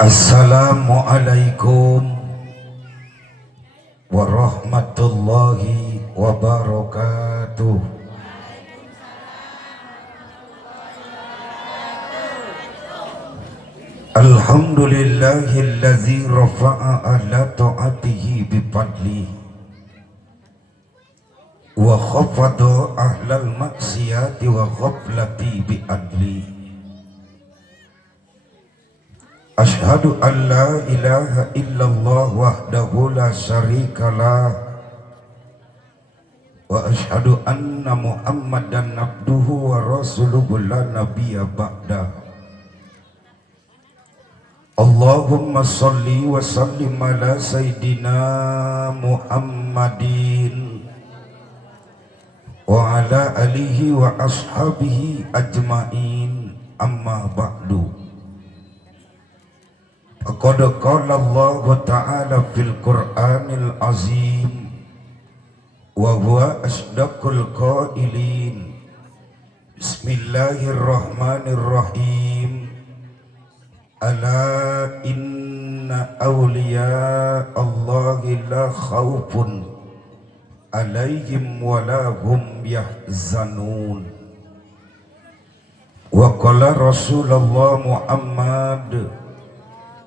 Assalamualaikum warahmatullahi wabarakatuh. Alhamdulillahillazi rafa'a ala ta'atihi bifadli wa khafada ahlal maksiyati wa ghaflati biadli. Ashhadu an la ilaha illallah wahdahu la syarikalah wa ashhadu anna muhammadan abduhu wa rasuluhu la nabiyya ba'da. Allahumma salli wa sallim ala sayyidina Muhammadin wa ala alihi wa ashabihi ajma'in, amma ba'du. Qad qala Allah ta'ala fil Qur'anil azim wa huwa asdaqul qailin. Bismillahirrahmanirrahim. Ala inna awliya Allahi la khawfun alaihim wa la hum yahzanun. Wa qala Rasulullah Muhammad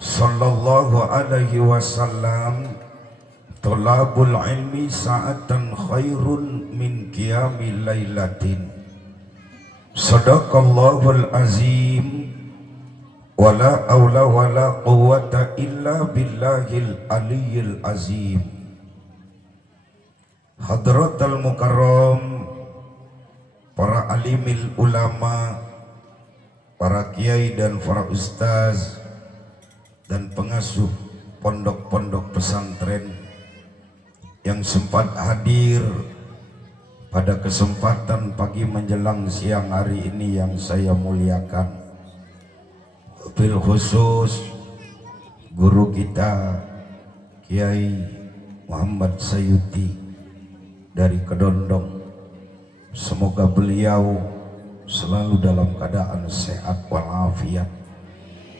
sallallahu alaihi wasallam, tolabul ilmi sa'atan khairun min qiyamil lailatin. Sadaqallahul azim. Wala awla wala quwwata illa billahil aliyyil azim. Hadratal mukarram, para alimil ulama, para kiai dan para ustaz dan pengasuh pondok-pondok pesantren yang sempat hadir pada kesempatan pagi menjelang siang hari ini yang saya muliakan, bil khusus guru kita Kiai Muhammad Sayuti dari Kedondong. Semoga beliau selalu dalam keadaan sehat walafiat,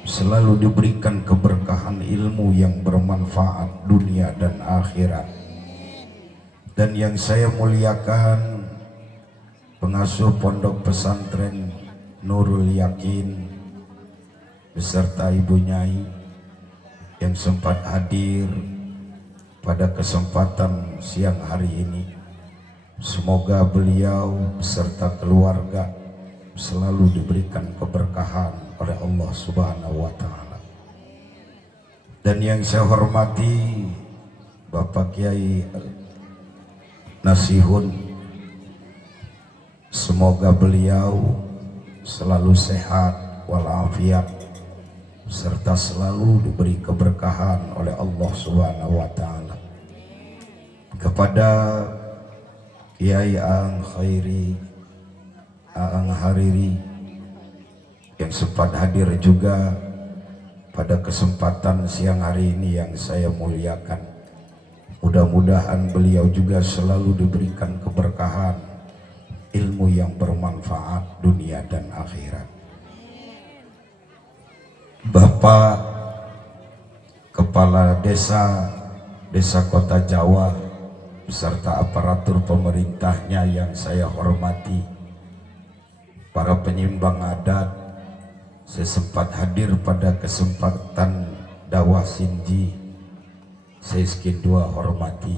selalu diberikan keberkahan ilmu yang bermanfaat dunia dan akhirat. Dan yang saya muliakan, pengasuh pondok pesantren Nurul Yakin beserta Ibu Nyai yang sempat hadir pada kesempatan siang hari ini. Semoga beliau beserta keluarga selalu diberikan keberkahan oleh Allah Subhanahu wa Ta'ala. Dan yang saya hormati Bapak Kiai Nasihun, semoga beliau selalu sehat walafiat serta selalu diberi keberkahan oleh Allah Subhanahu wa Ta'ala. Kepada Kiai Aang Khairi, Aang Hariri yang sempat hadir juga pada kesempatan siang hari ini yang saya muliakan. Mudah-mudahan beliau juga selalu diberikan keberkahan ilmu yang bermanfaat dunia dan akhirat. Bapak Kepala Desa Kota Jawa beserta aparatur pemerintahnya yang saya hormati, para penyimbang adat, saya sempat hadir pada kesempatan dakwah Sinji, saya sekian dua hormati.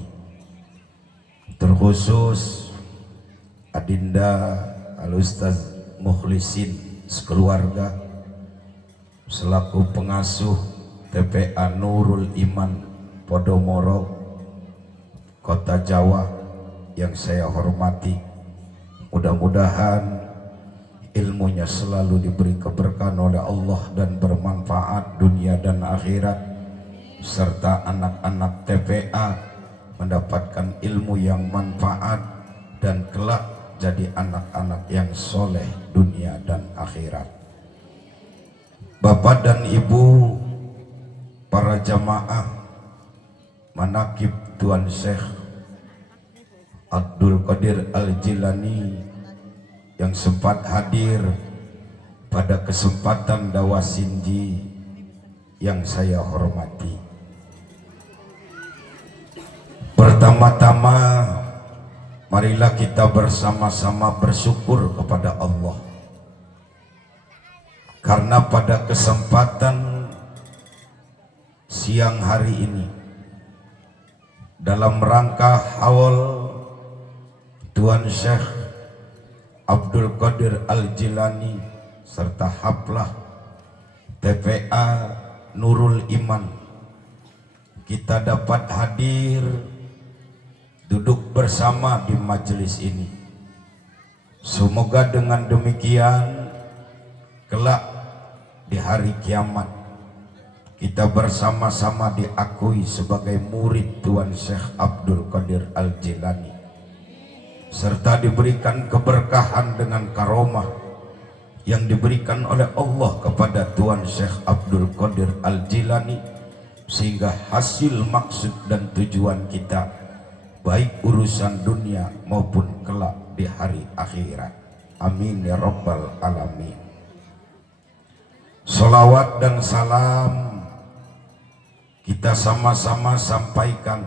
Terkhusus Adinda Al-Ustaz Mukhlisin sekeluarga selaku pengasuh TPA Nurul Iman Podomoro Kota Jawa yang saya hormati. Mudah-mudahan ilmunya selalu diberi keberkahan oleh Allah dan bermanfaat dunia dan akhirat, serta anak-anak TPA mendapatkan ilmu yang manfaat dan kelak jadi anak-anak yang soleh dunia dan akhirat. Bapak dan Ibu para jamaah manakib Tuan Syekh Abdul Qadir Al-Jilani yang sempat hadir pada kesempatan Dawa Sinji yang saya hormati. Pertama-tama marilah kita bersama-sama bersyukur kepada Allah karena pada kesempatan siang hari ini dalam rangka haul Tuan Syekh Abdul Qadir Al-Jilani serta haflah TPA Nurul Iman, kita dapat hadir duduk bersama di majelis ini. Semoga dengan demikian kelak di hari kiamat kita bersama-sama diakui sebagai murid Tuan Syekh Abdul Qadir Al-Jilani, serta diberikan keberkahan dengan karomah yang diberikan oleh Allah kepada Tuan Syekh Abdul Qadir Al-Jilani, sehingga hasil maksud dan tujuan kita baik urusan dunia maupun kelak di hari akhirat. Amin ya rabbal alamin. Salawat dan salam kita sama-sama sampaikan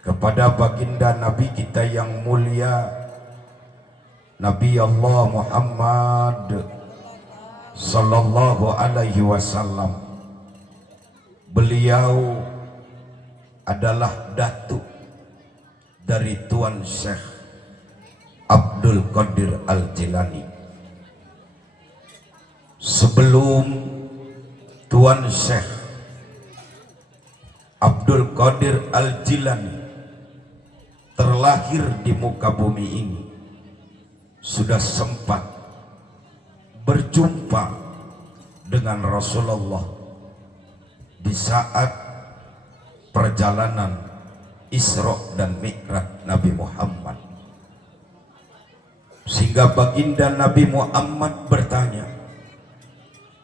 kepada baginda Nabi kita yang mulia, Nabi Allah Muhammad sallallahu alaihi wasallam. Beliau adalah datuk dari Tuan Syekh Abdul Qadir Al-Jilani. Sebelum Tuan Syekh Abdul Qadir Al-Jilani terlahir di muka bumi ini, sudah sempat berjumpa dengan Rasulullah di saat perjalanan Isra dan Mi'raj Nabi Muhammad, sehingga baginda Nabi Muhammad bertanya,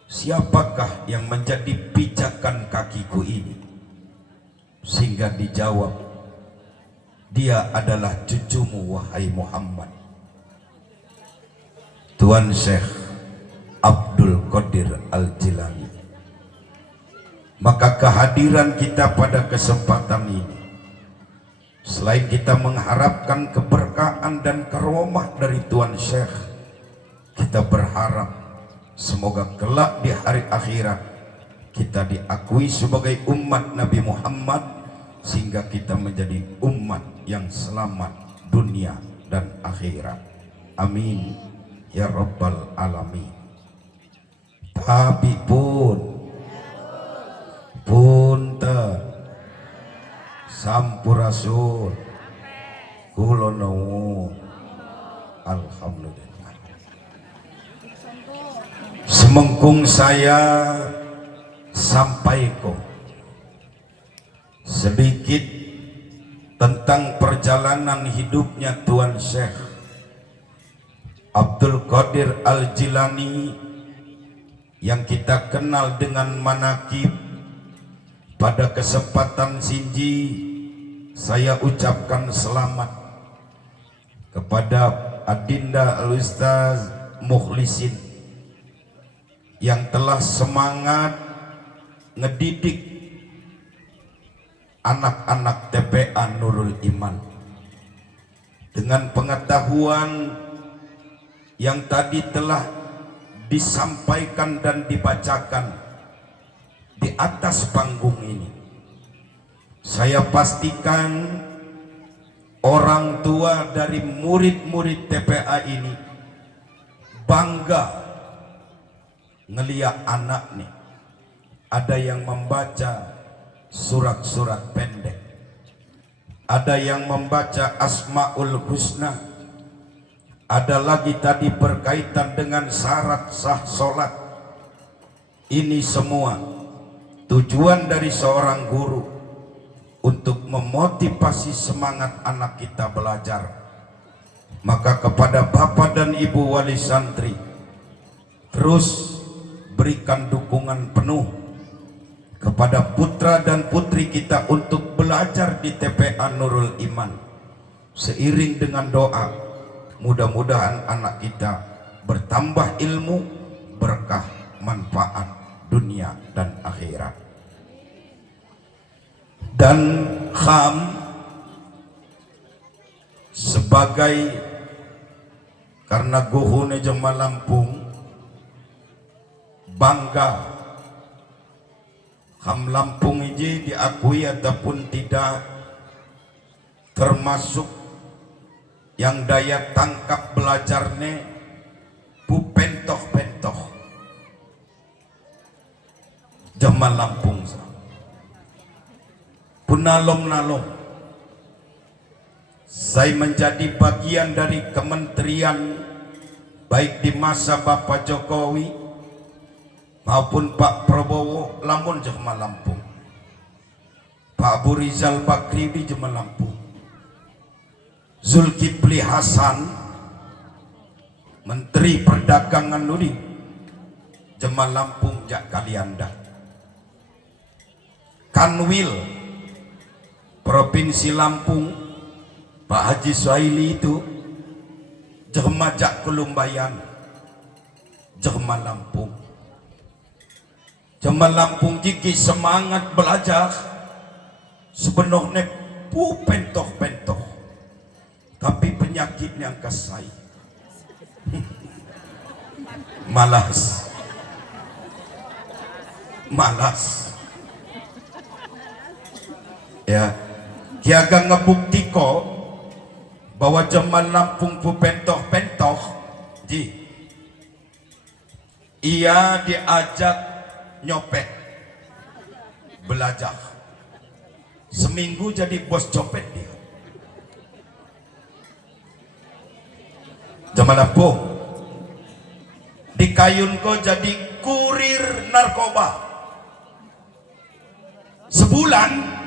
siapakah yang menjadi pijakan kakiku ini? Sehingga dijawab, dia adalah cucumu wahai Muhammad, Tuan Syekh Abdul Qadir Al-Jilani. Maka kehadiran kita pada kesempatan ini, selain kita mengharapkan keberkahan dan karomah dari Tuan Syekh, kita berharap semoga kelak di hari akhirat kita diakui sebagai umat Nabi Muhammad, sehingga kita menjadi umat yang selamat dunia dan akhirat. Amin ya rabbal alamin. Tapi punten sampurasun kula nuwun. Alhamdulillah. Semengkung saya sampaikan sedikit tentang perjalanan hidupnya Tuan Syekh Abdul Qadir Al-Jilani yang kita kenal dengan manakib. Pada kesempatan Sinji, saya ucapkan selamat kepada Adinda Al-Ustaz Mukhlisin yang telah semangat ngedidik anak-anak TPA Nurul Iman dengan pengetahuan yang tadi telah disampaikan dan dibacakan di atas panggung ini. Saya pastikan orang tua dari murid-murid TPA ini bangga ngeliat anak nih. Ada yang membaca surat-surat pendek, ada yang membaca Asmaul Husna, ada lagi tadi berkaitan dengan syarat sah sholat. Ini semua tujuan dari seorang guru untuk memotivasi semangat anak kita belajar. Maka kepada bapak dan ibu wali santri, terus berikan dukungan penuh kepada putra dan putri kita untuk belajar di TPA Nurul Iman. Seiring dengan doa, mudah-mudahan anak kita bertambah ilmu, berkah, manfaat dunia dan akhirat. Dan Kham sebagai, karena guhune jema Lampung bangga, Kham Lampung ini diakui ataupun tidak termasuk yang daya tangkap belajarnya pu pentoh-pentoh jema Lampung pun nalong-nalong. Saya menjadi bagian dari kementerian baik di masa Bapak Jokowi maupun Pak Prabowo, lamun jema Lampung. Pak Abu Rizal Bakri di jema Lampung. Zulkifli Hasan Menteri Perdagangan nuri jema Lampung jak Kalianda. Kanwil Provinsi Lampung Pak Haji Suhaili itu jema jak Kelumbayan, jema Lampung. Jema Lampung jiki semangat belajar sebenarnya pu pentoh-pentoh, tapi penyakitnya kasai malas ya. Kiaga ngebukti kok bahwa jema Lampung pu pentoh-pentoh ji, ia diajak nyopet belajar, seminggu jadi bos copet dia. Jema Lampung dikayun ko jadi kurir narkoba, sebulan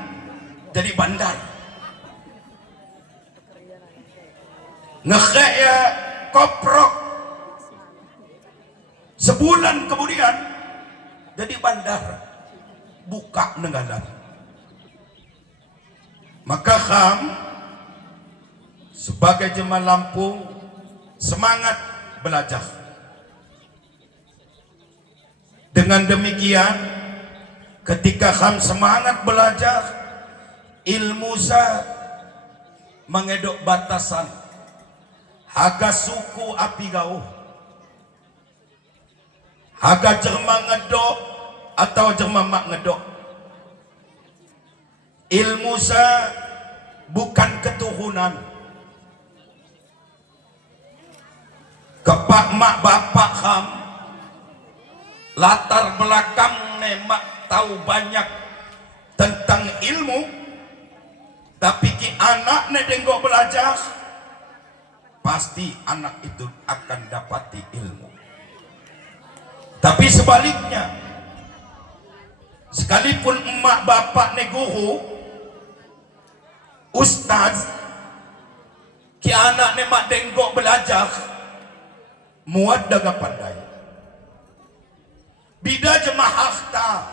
jadi bandar, ngekek ya koprok, sebulan kemudian jadi bandar, buka negara. Maka Kham sebagai jema Lampung semangat belajar. Dengan demikian, ketika Kham semangat belajar, ilmu sa mengedok batasan haga suku api gauh, haga jema ngedok atau jema mak ngedok. Ilmu sa bukan keturunan, kepak mak bapak Kham latar belakang mak tahu banyak tentang ilmu, tapi ki anak denggok belajar, pasti anak itu akan dapati ilmu. Tapi sebaliknya, sekalipun emak bapak guru, ustaz, ki anak mak denggok belajar, muat daga pandai. Bida jema harta,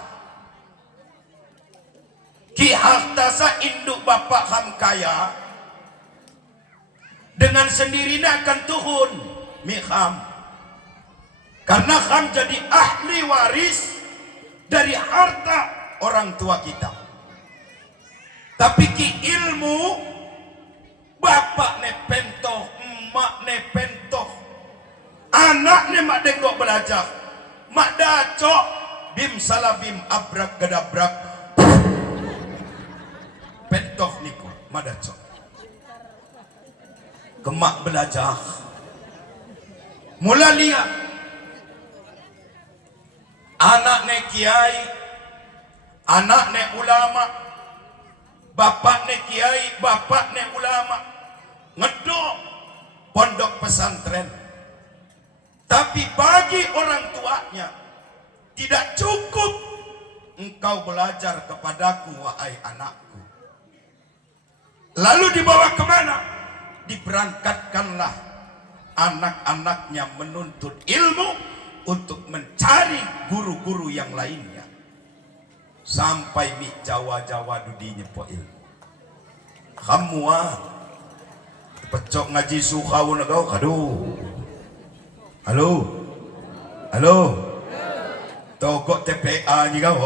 ki harta sa induk bapak Kham kaya, dengan sendirinya akan turun mi Kham, karena Kham jadi ahli waris dari harta orang tua kita. Tapi ki ilmu bapak ne pentoh, emak ne pentoh, anak ne mak denggok belajar, mak dacok bim salabim abrak gadabrak pentoh niku madacok kemak belajar. Mula lihat anak ne kiai, anak ne ulama, bapak ne kiai, bapak ne ulama, ngedok pondok pesantren. Tapi bagi orang tuanya tidak cukup engkau belajar kepadaku wahai anakku. Lalu dibawa kemana? Diberangkatkanlah anak-anaknya menuntut ilmu untuk mencari guru-guru yang lainnya. sampai mi Jawa-Jawa dudinya poil kamu pecok ngaji sukau nagau aduh halo toko TPA juga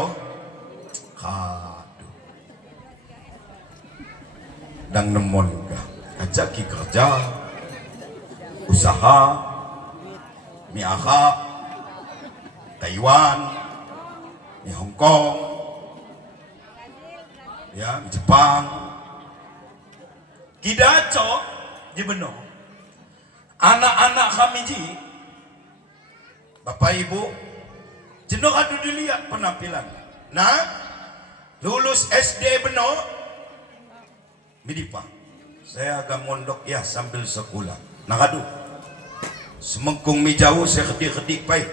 aduh dang nemon kah ajak kerja usaha mi akak Taiwan mi Hong Kong ya mi Jepang kidaco di beno anak-anak kami ji Bapak Ibu jenuh adu dilihat penampilan nah lulus SD beno midipa saya agak mondok ya sambil sekolah nah aduh semengkung mi jauh saya kedik-kedik baik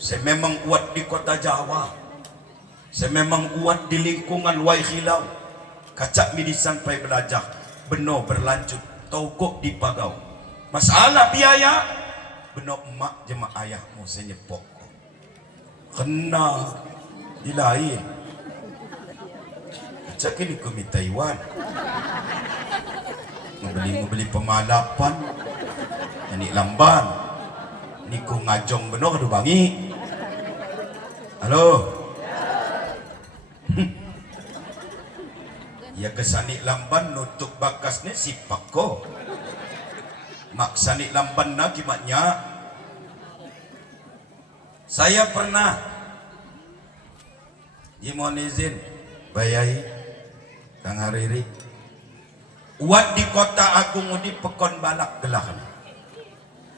saya memang kuat di kota Jawa saya memang kuat di lingkungan Waihilau kacak mi sampai belajar beno berlanjut togok di Pagau masalah biaya beno emak jema ayahmu saya nyepok kena di lain kacak ini kami Taiwan ngebeli pemalapan ini lamban ini ku ngajong beno kadu bangi halo ya kesani lamban nutuk bakasnya si pako maksani lamban na kimatnya saya pernah mohon izin bayai Kang Hariri uat di kota agung di pekon balak gelah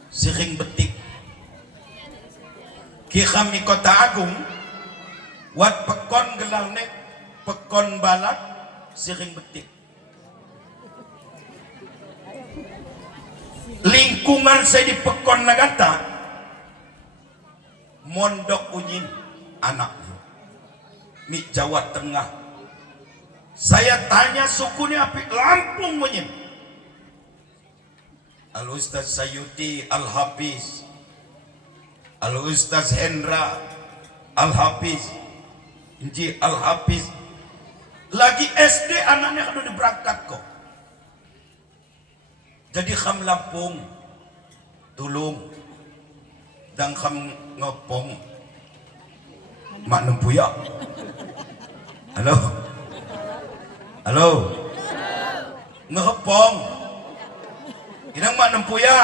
siring betik ki kami kota agung wat pekon gelah nek pekon balak siring betik lingkungan saya di pekon nagata mondok unyin anak mi Jawa Tengah saya tanya sukunya api Lampung unyin Al Ustaz Sayuti Al Hafiz Al Ustaz Hendra Al Hafiz Inji Al Hafiz lagi SD anaknya kan udah berangkat kok jadi kham Lampung tulung dan kham ngopong mak nempuya halo ngepong inang mak nempuya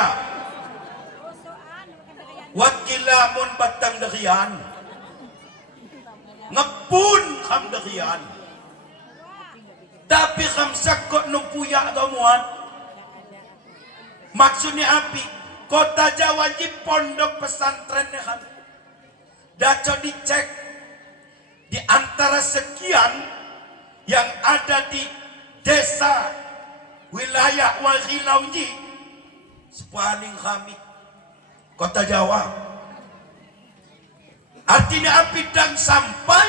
wat kilamun batang derian ngepun kham derian tapi kham sakot nempuya kamuan maksudnya api kota Jawa di pondok pesantrennya kan daco dicek di antara sekian yang ada di desa wilayah Waihilau ji sepaling kami kota Jawa artinya api dan sampai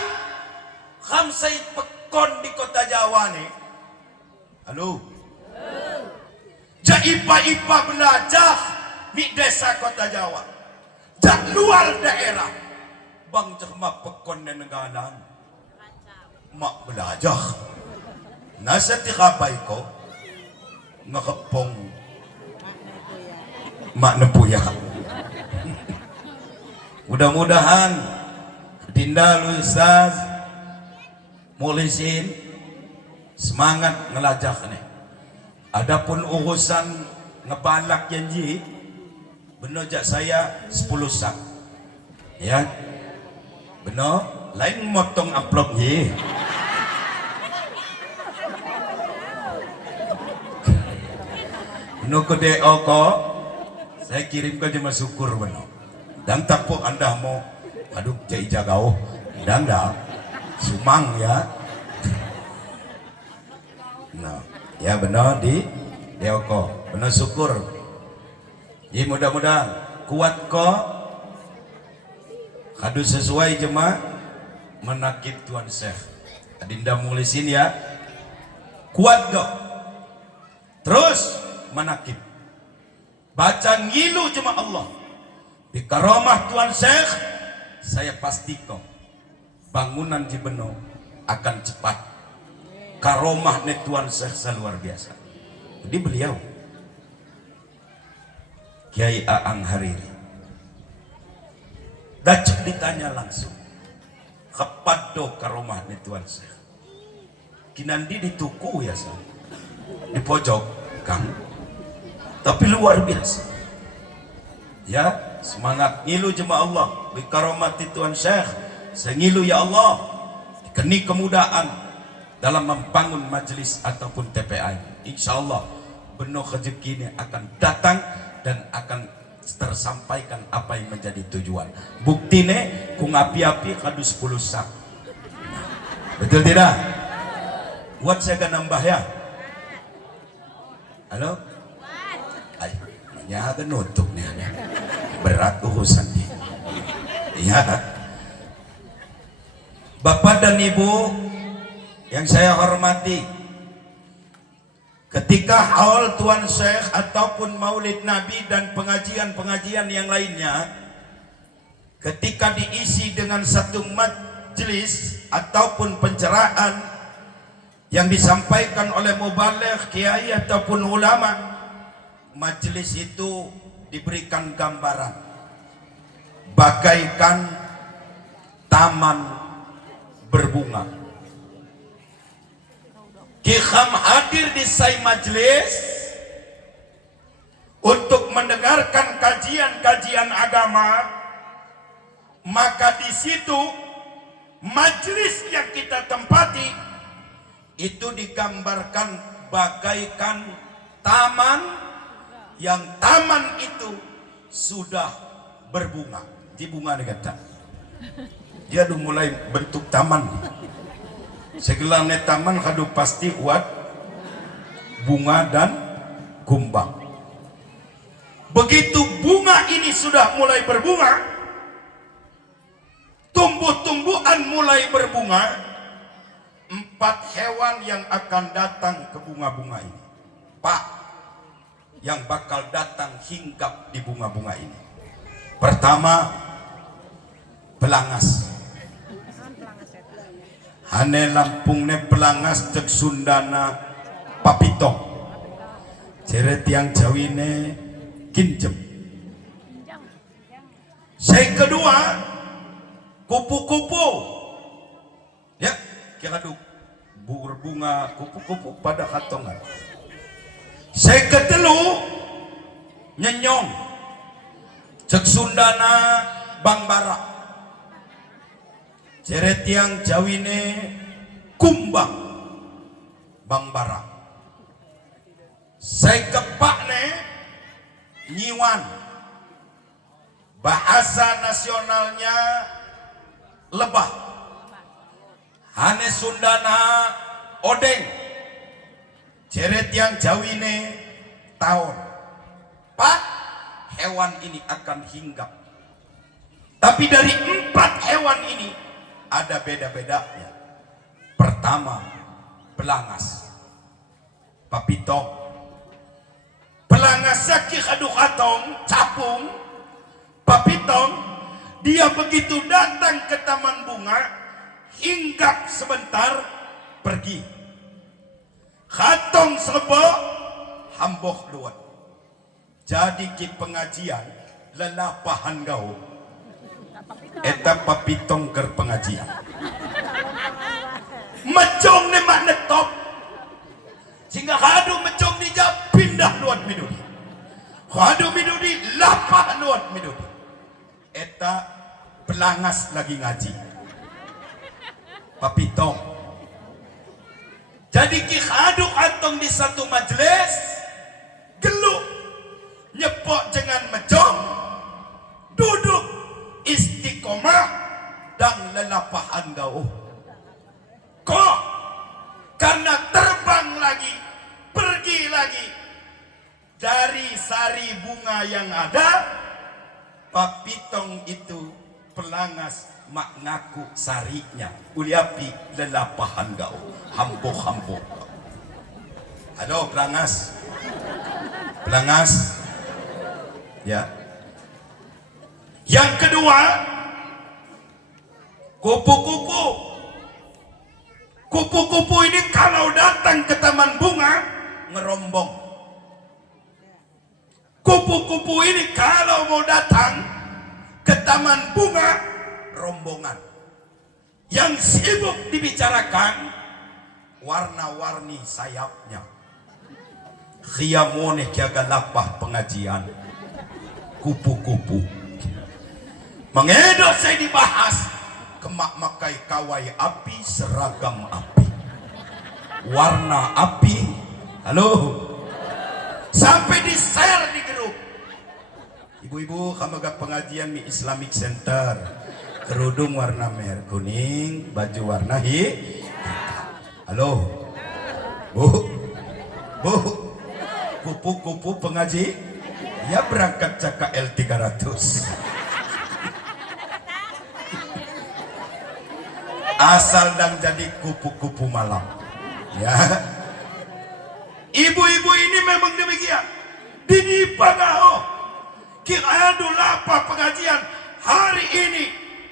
khamsai pekon di kota Jawa nih halo ipa-ipa belajar di desa kota Jawa dan luar daerah bang cerma pekon dan negalan mak belajar nasa tikapay ko ngakapong mak nepuya mudah-mudahan dinda Ustaz mulisin semangat ngelajak nih. Adapun urusan ngebalak janji benojak saya 10 sak ya beno lain motong amplop ye beno kode oko saya kirim ke jemaah syukur beno dan tapuk anda mau aduh cai jagau dan dah sumang ya nah ya benar di Deoko benar syukur ya mudah-mudahan kuat kok kadu sesuai jemaah menakib Tuan Syekh adinda mulisin ya kuat kok terus menakib baca ngilu jemaah Allah di karomah Tuan Syekh saya pastikan bangunan di Beno akan cepat. Karomah Tuan Syekh luar biasa. Jadi beliau Kiai Aang Hariri dacuk ditanya langsung kepada karomah Tuan Syekh kinandi di tuku ya sah di pojok kang, tapi luar biasa ya, semangat ngilu jemaah Allah bi karomati Tuan Syekh. Saya ngilu ya Allah keni kemudahan dalam membangun majelis ataupun TPA. Insya Allah benar rezeki ini akan datang dan akan tersampaikan apa yang menjadi tujuan. Bukti nih kung api-api kadu 10 sak. Betul tidak? Buat saya akan nambah ya. Halo? Ay, nyaga nutup nih. Berat urusan nih. Ya. Bapak dan Ibu yang saya hormati, ketika haul Tuan Syekh ataupun Maulid Nabi dan pengajian-pengajian yang lainnya, ketika diisi dengan satu majelis ataupun pencerahan yang disampaikan oleh mubaligh, kiai ataupun ulama, majelis itu diberikan gambaran bagaikan taman berbunga. Kiham hadir di say majelis untuk mendengarkan kajian-kajian agama, maka di situ majelis yang kita tempati itu digambarkan bagaikan taman yang taman itu sudah berbunga. Di bunga dikata dia udah mulai bentuk taman. Segelarnya taman kadu pasti buat bunga dan kumbang. Begitu bunga ini sudah mulai berbunga, tumbuh-tumbuhan mulai berbunga, 4 hewan yang akan datang ke bunga-bunga ini, Pak, yang bakal datang hinggap di bunga-bunga ini. Pertama, pelangas. Hane Lampungnya pelangas cek Sundana papitong. Ceret yang Jawine kinjem. Saya kedua, kupu-kupu. Ya, kira berbunga kupu-kupu pada katongan. Saya ketelu nyenyong cek Sundana Bangbara. Ceret yang Jawine kumbang Bangbara. Saya kepakne nyiwan. Bahasa nasionalnya lebah. Hane Sundana odeng. Ceret yang Jawine tahun. Pak, hewan ini akan hinggap. Tapi dari 4 hewan ini ada beda-bedanya. Pertama, pelangas papitong. Pelangas sakit adu katong capung papitong, dia begitu datang ke taman bunga, hinggap sebentar, pergi. Katong sebo hamboh luat. Jadi ki pengajian lelapahan gau eta papitong ker pengajian mecong ne mak netop sehingga hadu mecong dija pindah luat midudi, hadu midudi lapah luat midudi. Eta pelangas lagi ngaji papitong. Jadi ki hadu antong di satu majelis geluk nyepok jangan mecong, duduk istiqomah dan lelapahan gauh. Kok karena terbang lagi, pergi lagi dari sari bunga yang ada, papitong itu pelangas mak ngaku sarinya uliapi lelapahan gauh hambo-hambo. Halo pelangas, pelangas ya. Yang kedua, kupu-kupu. mau datang ke taman bunga rombongan yang sibuk dibicarakan warna-warni sayapnya. Khiyamone jaga lapah pengajian, kupu-kupu. Mengedo saya dibahas, kemak makai kawai api, seragam api, warna api. Halo, sampai di share di grup. Ibu-ibu kamaga pengajian di Islamic Center, kerudung warna merah kuning, baju warna hitam. Halo, bu, kupu-kupu pengaji, ya berangkat CKL 300. Asal dan jadi kupu-kupu malam, ya. Ibu-ibu ini memang demikian. Dini pagaho, kira lapa pengajian hari ini.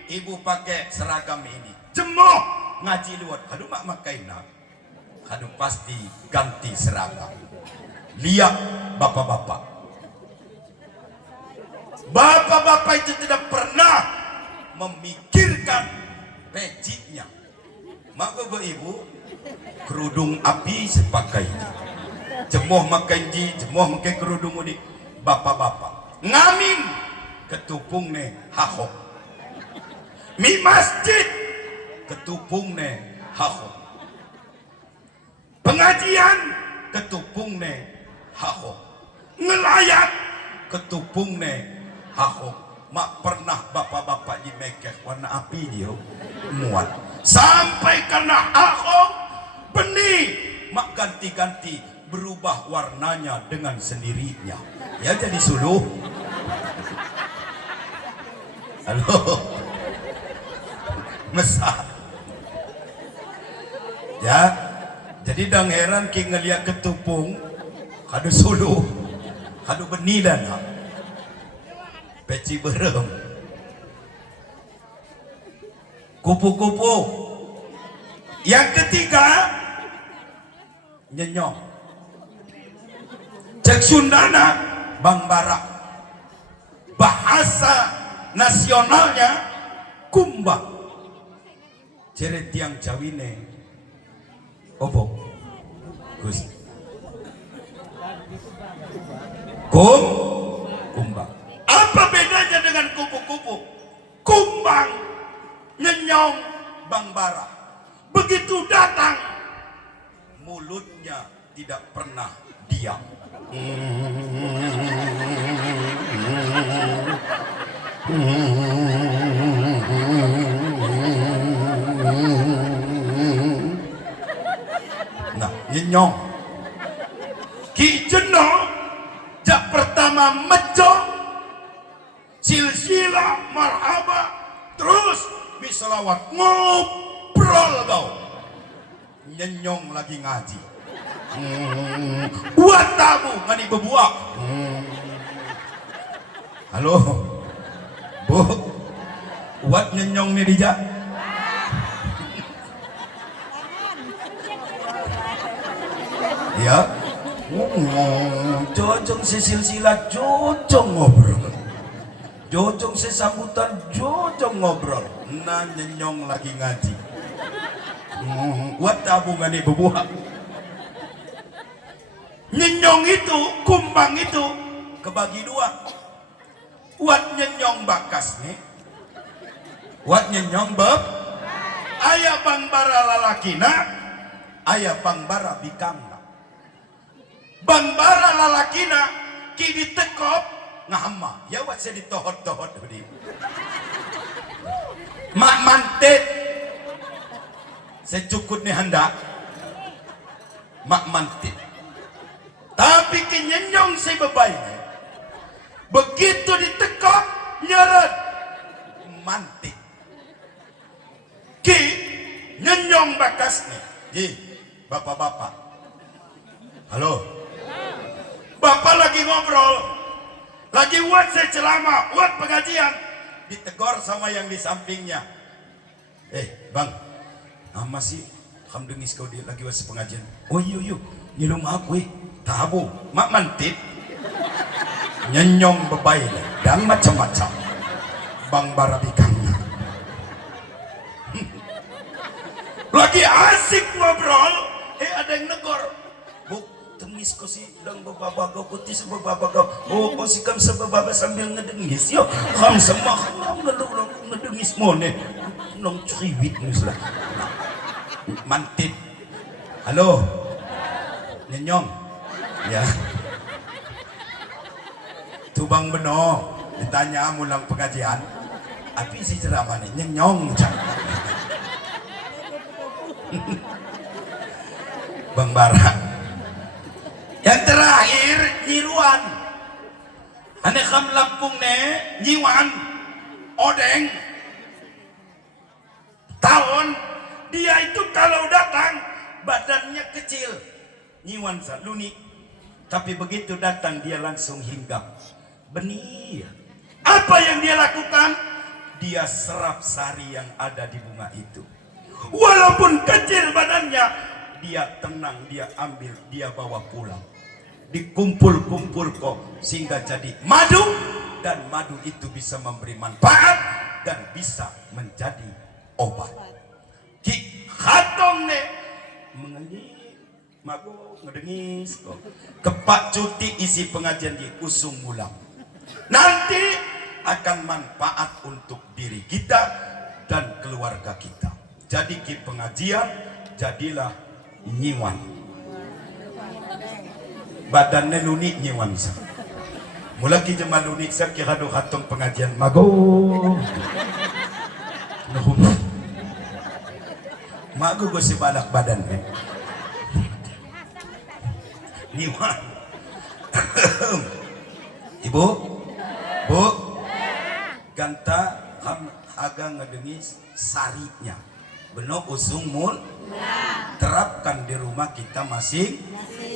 Ibu pakai seragam ini, jemoh ngaji luar. Kadu mak makaina, kadu pasti ganti seragam. Lihat bapak-bapak, bapak-bapak itu tidak pernah memikirkan pecinya. Maka ibu kerudung api sepakai, jemoh makan ji, jemoh makan kerudung ini. Bapak-bapak ngamin ketupung ne hahok, mi masjid ketupung ne hahok, pengajian ketupung ne hahok, ngelayat ketupung ne hahok. Mak pernah bapak-bapak di Mekah warna api dia muat sampai kena hahok benih, mak ganti-ganti berubah warnanya dengan sendirinya, ya jadi suluh. Halo, mesah ya. Jadi dang heran ki ngeliat ketupung kadu suluh, kadu benih dan peci berem, kupu-kupu. Yang ketiga nyenyong, cek Sundana Bang Bara, bahasa nasionalnya kumbang. Cere tiang Jawine opo Gus kumbang. Apa bedanya dengan kupu-kupu? Kumbang nyenyong Bang Bara, begitu datang mulutnya tidak pernah diam. Nah, nyenyong Ki Jeno jak pertama mejo silsilah marhaba, terus bisolawat ngobrol kau. Nyenyong lagi ngaji, buat tamu ngani bebuak. Halo bu, buat nyenyong nih dijak. Ya, jojong sesilsilah, jojong ngobrol, jojong sesambutan, jojong ngobrol. Nah nyenyong lagi ngaji, buat tabungan ibu buah. Nyenyong itu, kumbang itu kebagi dua. Buat nyenyong bakas nih, buat nyenyong beb. Ayah Bang Bara lalakina, ayah Bang Bara bikangna. Bang Bara lalakina kini tekop ngahama, ya wat saya ditohot-tohot di mak mantet secukut nih hendak mak mantit. Tapi kenyenyong saya bebaik, begitu ditekop nyeret mantit ki nyenyong bakas nih. Ji bapak-bapak, halo, bapak lagi ngobrol, lagi buat saya ceramah, buat pengajian, ditegur sama yang di sampingnya. Bang, nama sih kamu dengis kau dia lagi buat pengajian. Oh iya, nyelum aku tabu mak mantit. nyenyong bebai dan macam-macam bang barabikan lagi asik ngobrol ada yang negor bu temis ko si dang babagaw kutis babagaw oh ko si kam sa bababa sambil ngedengis yo kam semua ngedengis mo ne nong triwit nusla mantit halo nyenyong ya tubang beno ditanya mulang pengajian tapi si ceramah nih nyenyong Bang Bara yang terakhir nyiruan aneh kam Lampung ne nyiwan odeng tahun dia itu kalau datang badannya kecil nyiwan saluni tapi begitu datang dia langsung hinggap benih apa yang dia lakukan dia serap sari yang ada di bunga itu walaupun kecil badannya dia tenang, dia ambil, dia bawa pulang dikumpul-kumpul kok sehingga jadi madu dan madu itu bisa memberi manfaat dan bisa menjadi obat ki khatong ne mengenyi mago ngedengis kok kepak cuti isi pengajian di usung mulam nanti akan manfaat untuk diri kita dan keluarga kita jadi ki pengajian jadilah nyiwan badannya lunik nyiwan sa mula ki jema lunik sa ki hadu hatong pengajian mago mago go si balak badan nyiwan ibu bu ganta ham agang ngedengis sarinya beno usung mul terapkan di rumah kita masing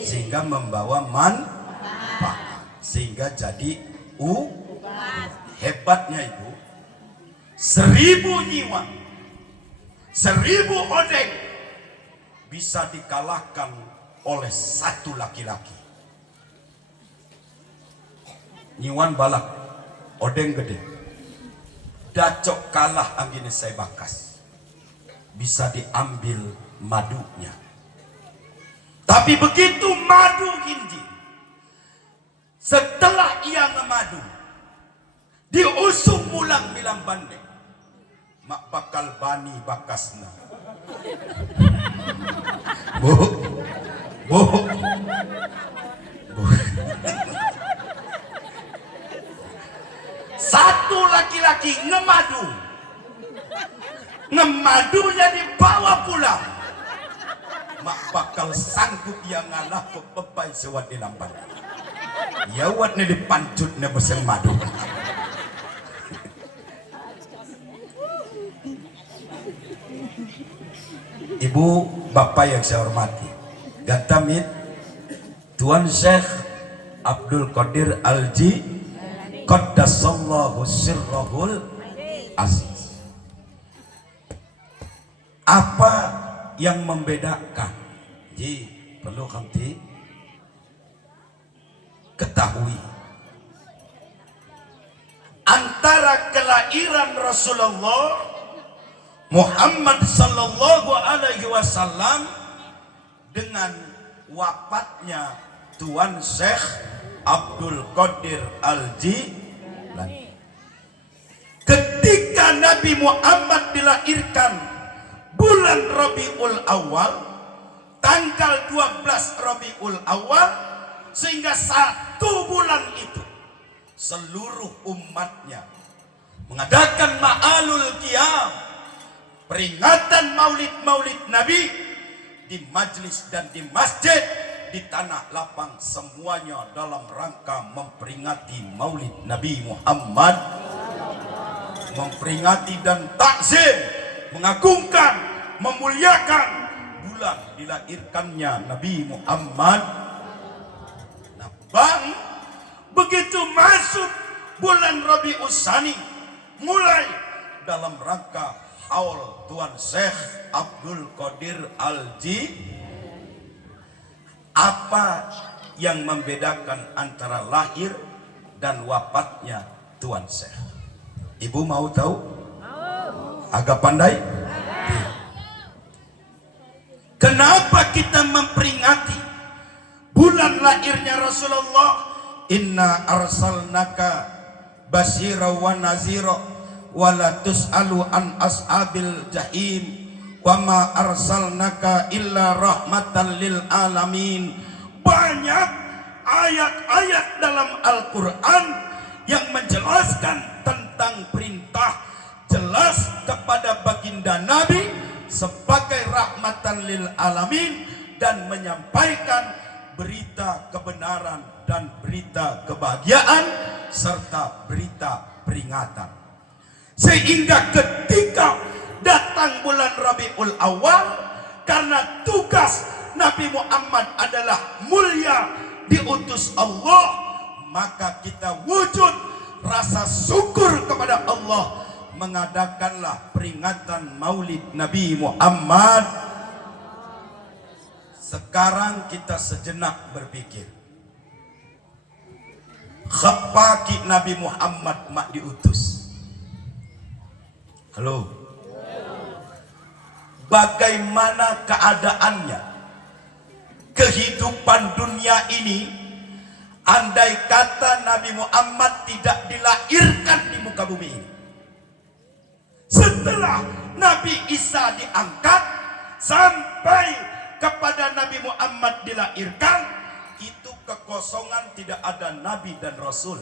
sehingga membawa manfaat sehingga jadi hebatnya itu 1000 nyiwa 1000 odeng bisa dikalahkan oleh satu laki-laki nyiwan balak odeng gede dacok kalah anggini saya bakas bisa diambil madunya tapi begitu madu ginji setelah ia ngemadu diusung mulang bilang bandeng mak bakal bani bakasna bu satu laki-laki ngemadunya dibawa pulang mak bakal sanggup yang ngalah ke bebai sewat di lampan ya watnya dipancutnya besen madu ibu bapak yang saya hormati gatamit Tuan Syekh Abdul Qadir Alji Qaddasallahu sirrahul aziz apa yang membedakan ji perlu kami ketahui antara kelahiran Rasulullah Muhammad sallallahu alaihi wasallam dengan wafatnya Tuan Syekh Abdul Qadir Al-Jilani ketika Nabi Muhammad dilahirkan bulan Rabiul Awal tanggal 12 Rabiul Awal sehingga 1 bulan itu seluruh umatnya mengadakan ma'alul qiyam peringatan maulid Nabi di majlis dan di masjid di tanah lapang semuanya dalam rangka memperingati maulid Nabi Muhammad memperingati dan takzim mengagungkan, memuliakan bulan dilahirkannya Nabi Muhammad. Nah, bang, begitu masuk bulan Rabiul Tsani, mulai dalam rangka haul Tuan Syekh Abdul Qadir Al-Jilani, apa yang membedakan antara lahir dan wafatnya Tuan Syekh. Ibu mau tahu? Agak pandai? Kenapa kita memperingati bulan lahirnya Rasulullah? Inna arsalnaka basyira wa nazira wa la tus'alu an ashabil jahim wa ma arsalnaka illa rahmatan lil alamin. Banyak ayat-ayat dalam Al-Quran yang menjelaskan tentang perintah jelas kepada baginda Nabi sebagai rahmatan lil alamin dan menyampaikan berita kebenaran dan berita kebahagiaan serta berita peringatan. Sehingga ketika datang bulan Rabiul Awal, karena tugas Nabi Muhammad adalah mulia diutus Allah, maka kita wujud rasa syukur kepada Allah, mengadakanlah peringatan Maulid Nabi Muhammad. Sekarang kita sejenak berpikir, khapaki Nabi Muhammad mak diutus. Halo, bagaimana keadaannya, kehidupan dunia ini andai kata Nabi Muhammad tidak dilahirkan di muka bumi ini? Setelah Nabi Isa diangkat sampai kepada Nabi Muhammad dilahirkan, itu kekosongan, tidak ada Nabi dan Rasul.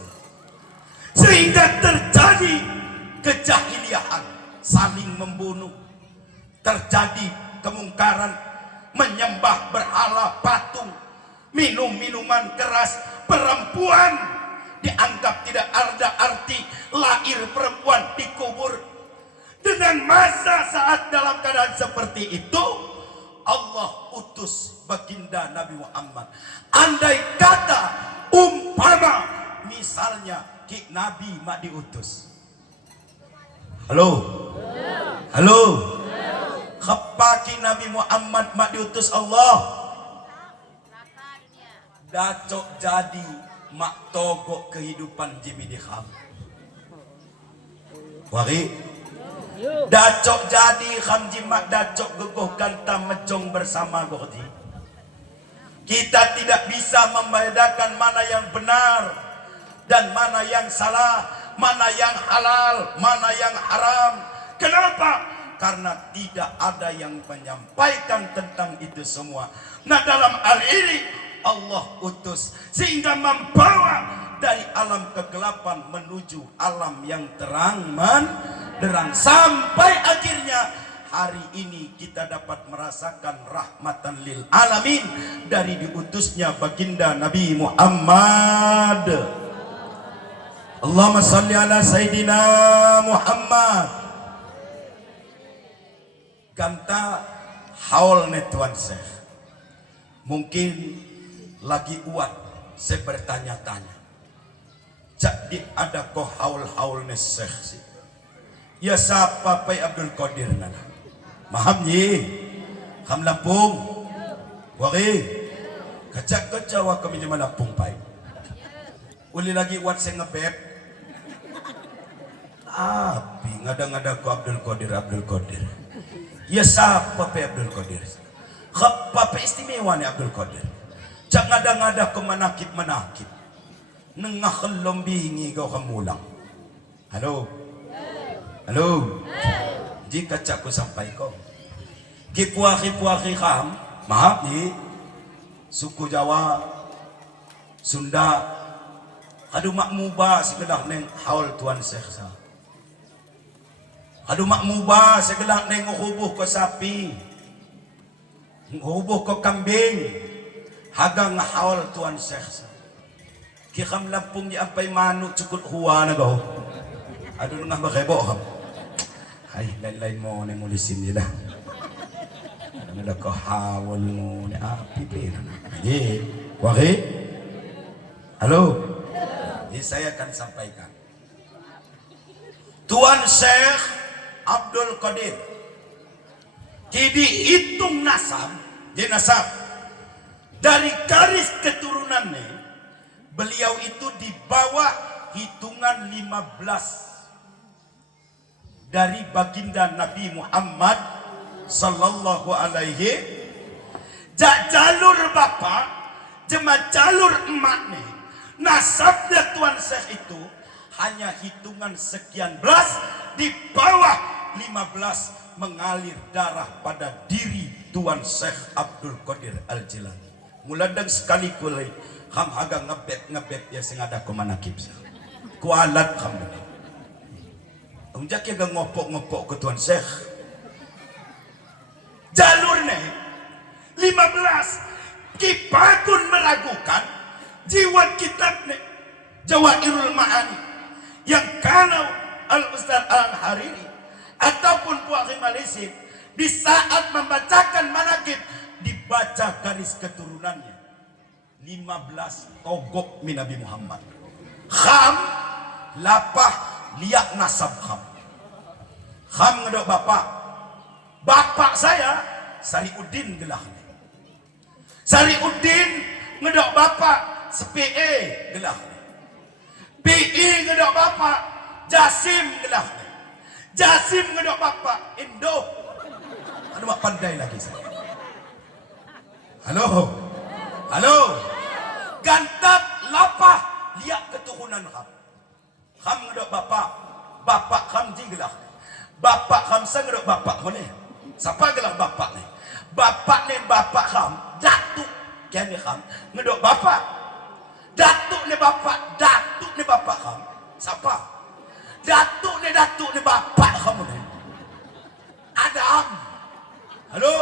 Sehingga terjadi kejahiliaan, saling membunuh, terjadi kemungkaran, menyembah berhala patung, minum minuman keras, perempuan dianggap tidak ada arti, lahir perempuan dikubur. Dengan masa saat dalam keadaan seperti itu, Allah utus baginda Nabi Muhammad. Andai kata umpama misalnya ki Nabi mak diutus. Halo, halo, khapaki Nabi Muhammad mak diutus Allah. Dacok jadi mak togok kehidupan jimi di kham. Wari dacok jadi khamji mak dacok gegoh ganta mejong bersama gohdi. Kita tidak bisa membedakan mana yang benar dan mana yang salah, mana yang halal, mana yang haram. Kenapa? Karena tidak ada yang menyampaikan tentang itu semua. Nah, dalam hal ini Allah utus sehingga membawa dari alam kegelapan menuju alam yang terang menderang, sampai akhirnya hari ini kita dapat merasakan rahmatan lil alamin dari diutusnya baginda Nabi Muhammad. Allahumma salli ala Sayyidina Muhammad. Kanta haul ne Tuan Syekh, mungkin lagi uat saya bertanya-tanya, jadi ada ko haul ne Syekh sih. Ya siapa Pai Abdul Qadir nana? Maham ni, ham Lampung, wari, kacak wa kami jaman Lampung Pai. Uli lagi uat saya ngebeb. Api ngada-ngada ko Abdul Qadir. Ya siapa Pai Abdul Qadir? Apa istimewa ni Abdul Qadir? Jangan ngada-ngada ko manakib. Nengah kelombingi kau kemulang. Halo. Halo. Jika cakku sampai kau. Kipuaki kam, maaf ni suku Jawa, Sunda, adu makmuba segelah neng haul Tuan Syekh sa. Adu makmuba segelah neng ngubuh ko sapi, ngubuh ko kambing, hagang haul Tuan Syekh sa. Kikam Lampung di ampai manuk cukut huwa na kau. Adu nengah bakebo kam. Ay, lain-lain mo na mulisin nila. Ano ko hawal mo ni api pera. Jadi, wari? Halo? Ini saya akan sampaikan. Tuan Syekh Abdul Qadir, kini hitung nasab, dari garis keturunannya, Beliau itu di bawah hitungan 15 dari baginda Nabi Muhammad sallallahu alaihi. Jak jalur bapak jema jalur emak nih, nasabnya Tuan Syekh itu hanya hitungan sekian belas, di bawah 15 mengalir darah pada diri Tuan Syekh Abdul Qadir Al-Jilani. Muladang sekali kulai ham haga ngebet ya sing ada kumanakib kualat ham unjak ya ngopok ke Tuan Syekh jalurnya 15 kipakun meragukan jiwa kitabnya Jawairul Ma'ani yang kalau Al-Ustaz Al-Hariri ataupun Puak Malisin di saat membacakan manakib dibaca garis keturunannya 15 togok min Nabi Muhammad. Kham lapah liak nasab kham. Kham ngedok bapak saya Sariuddin gelahnya. Sariuddin ngedok bapak SPE gelahnya. PE ngedok bapak Jasim gelahnya. Jasim ngedok bapak Indo. Anu mak pandai lagi saya. Halo. Gantap lapah liak keturunan kham. Kham ngedok bapak kham jinggelah. Bapak kham sang ngedok bapak mana? Siapa gelah bapak ni? Bapak ni bapak kham, datuk kian kham ngedok bapak. Datuk ni bapak kham. Siapa? Datuk ni bapak kham ni. Adam. Halo.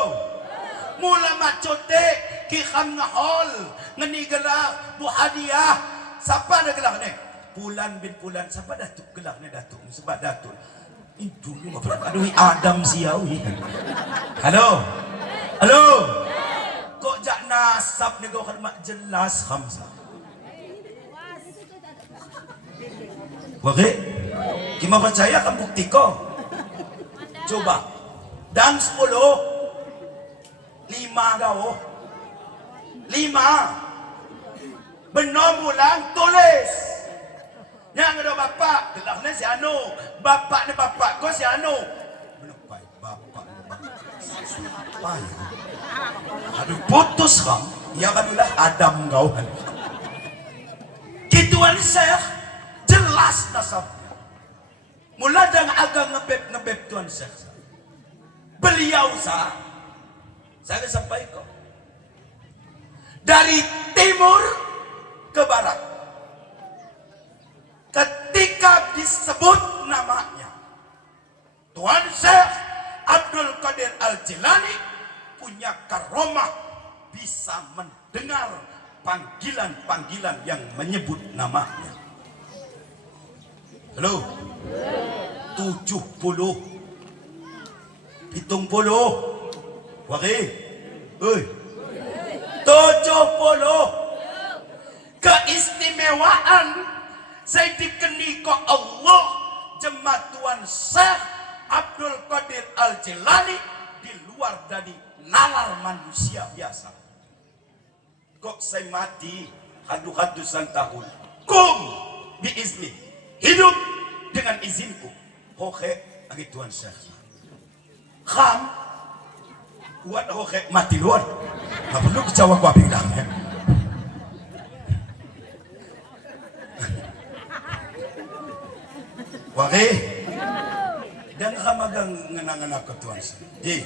Mula macote ki kham ngahol ngeni gelah bu hadiah siapa dah gelah ni Pulan bin Pulan siapa datuk gelah ni datuk sebab datuk itu lu aduh Adam siawi. Halo kok jak nasab ni kau mak jelas khamsa okey kima percaya kan bukti kau coba dan 10 5 kau 5 benomulang tulis yang ada bapak gelahnya si anu bapak ni bapak kau si anu menepai bapak aduh putus kang ya kanulah Adam kau kituan Syekh jelas nasabnya mula dengan agak ngebeb Tuan Syekh beliau saya sampaikan dari timur ke barat ketika disebut namanya Tuan Syekh Abdul Qadir Al-Jilani punya karomah bisa mendengar panggilan-panggilan yang menyebut namanya. Halo 70 Wagi, 70 keistimewaan saya dikeni kok Allah jemaat Tuan Syekh Abdul Qadir Al-Jilani di luar dari nalar manusia biasa. Kok saya mati hadu-hadusan tahun kum biizni hidup dengan izinku hohe lagi Tuan Syekh kham buat hohe mati luar nggak perlu kecewa gua bilang ya. Wage dan kamagang ngenang-ngenang ke Tuan Syekh.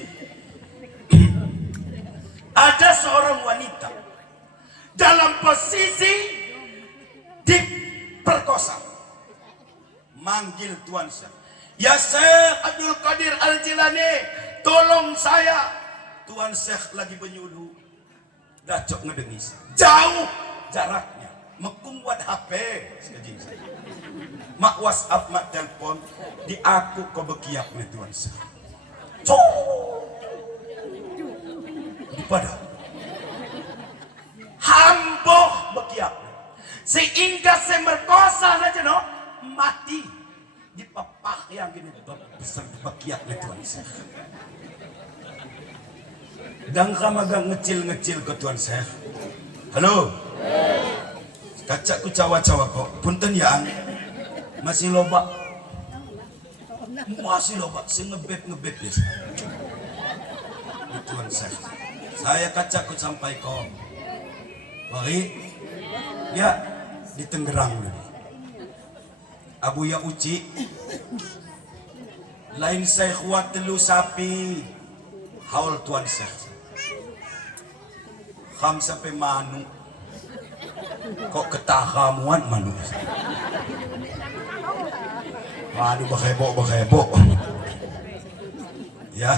Ada seorang wanita dalam posisi diperkosa manggil Tuan Syekh, ya Syekh Abdul Qadir Al-Jilani tolong saya. Tuan Syekh lagi menyuruh dacok ngedengis jauh jaraknya mekum buat HP sekejing saya mak WhatsApp mak telepon di aku kau bekiak nih Tuan Syekh di pada hamboh bekiak sehingga saya merkosa aja no mati di papah yang gini besar bekiak nih Tuan Syekh. Dan kamagang ngecil-ngecil ke Tuan Syekh. Halo. Kacak ku cawa-cawa kok. Punten ya ang. Masih loba. Masih loba. Si ngebet ya. Tuan saya kacak ku sampai kok. Balik. Ya di Tenggerang dulu. Abu ya uci. Lain saya kuat telu sapi. Haul tuan Syekh. Kham sampai manu. Kok ketahamuan manu. Manu bakebo. Ya.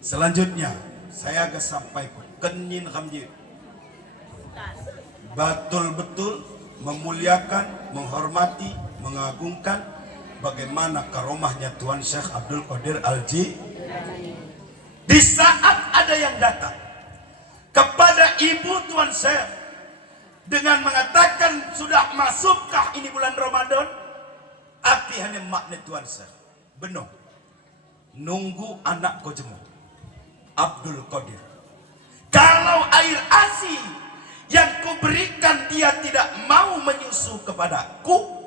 Selanjutnya saya agak sampai kenin hamdi. Betul-betul memuliakan, menghormati, mengagungkan bagaimana karomahnya Tuan Syekh Abdul Qadir Al-Ji. Di saat ada yang datang kepada ibu Tuan Syekh dengan mengatakan sudah masukkah ini bulan Ramadan, arti hanya makna Tuan Syekh benar nunggu anak kau jemu Abdul Qadir. Kalau air ASI yang kuberikan dia tidak mau menyusu kepadaku,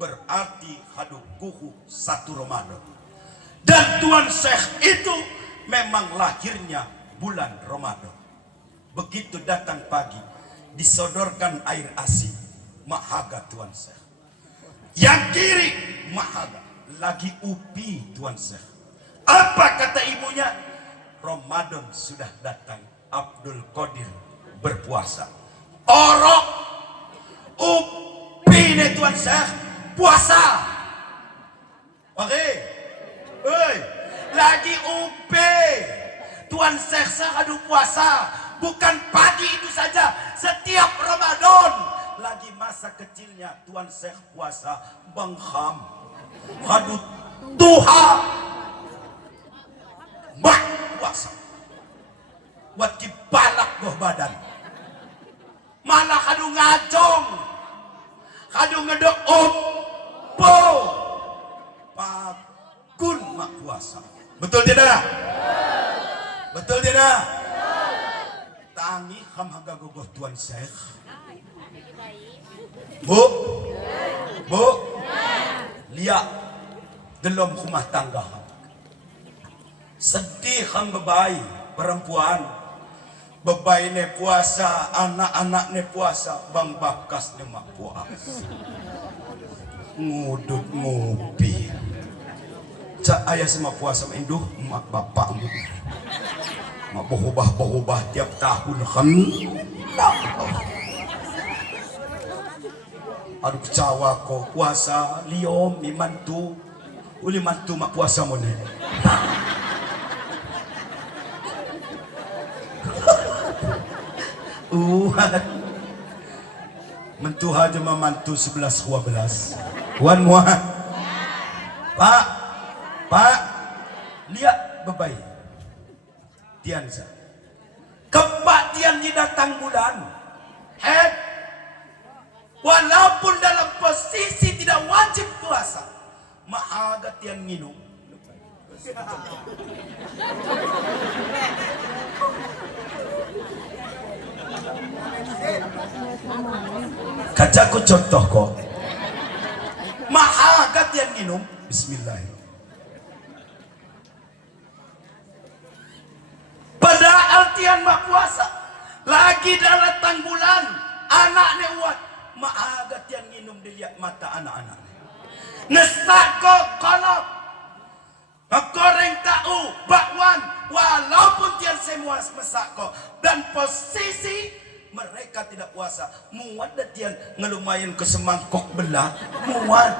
berarti hadukuhu satu Ramadan. Dan Tuan Syekh itu memang lahirnya bulan Ramadan. Begitu datang pagi, disodorkan air ASI, mahaga Tuan Syekh. Yang kiri mahaga, lagi upi Tuan Syekh. Apa kata ibunya? Ramadan sudah datang, Abdul Qadir berpuasa. Orok upi nih Tuan Syekh puasa. Oke, lagi upi Tuan Syekh sahadu puasa. Bukan pagi itu saja, setiap Ramadan. Lagi masa kecilnya Tuan Syekh puasa. Bang Kham hadu duha mak puasa. Buat kibalak goh badan. Malah hadu ngajong, hadu ngedok ompo. Pakun mak puasa. Betul tidak? Betul tidak? Tangi hamaga gogoh Tuan Syekh. Bu, lihat dalam rumah tangga. Sedih kan bebai perempuan. Bebai ne puasa, anak-anak ne puasa, bang bakas ne mak puasa. Ngudut ngopi. Cak ayah sama puasa induh mak bapak mak berubah tiap tahun kan. Aduh cawa ko puasa liom ni mantu uli mantu mak puasa mo ne. Mentu aja memantu 11-12 Wan muat Pak lihat bebai Tianza kebaktian di datang bulan walaupun dalam posisi tidak wajib puasa maaga tian minum kacaku contoh kok maaga tian minum bismillah. Padahal tian mak puasa lagi datang bulan anak ne uat maaga tian minum dilihat mata anak-anak nesako kolok goreng tahu bakwan walaupun tian semua mesako dan posisi mereka tidak puasa muat tian ngelumayan ke semangkok belah muat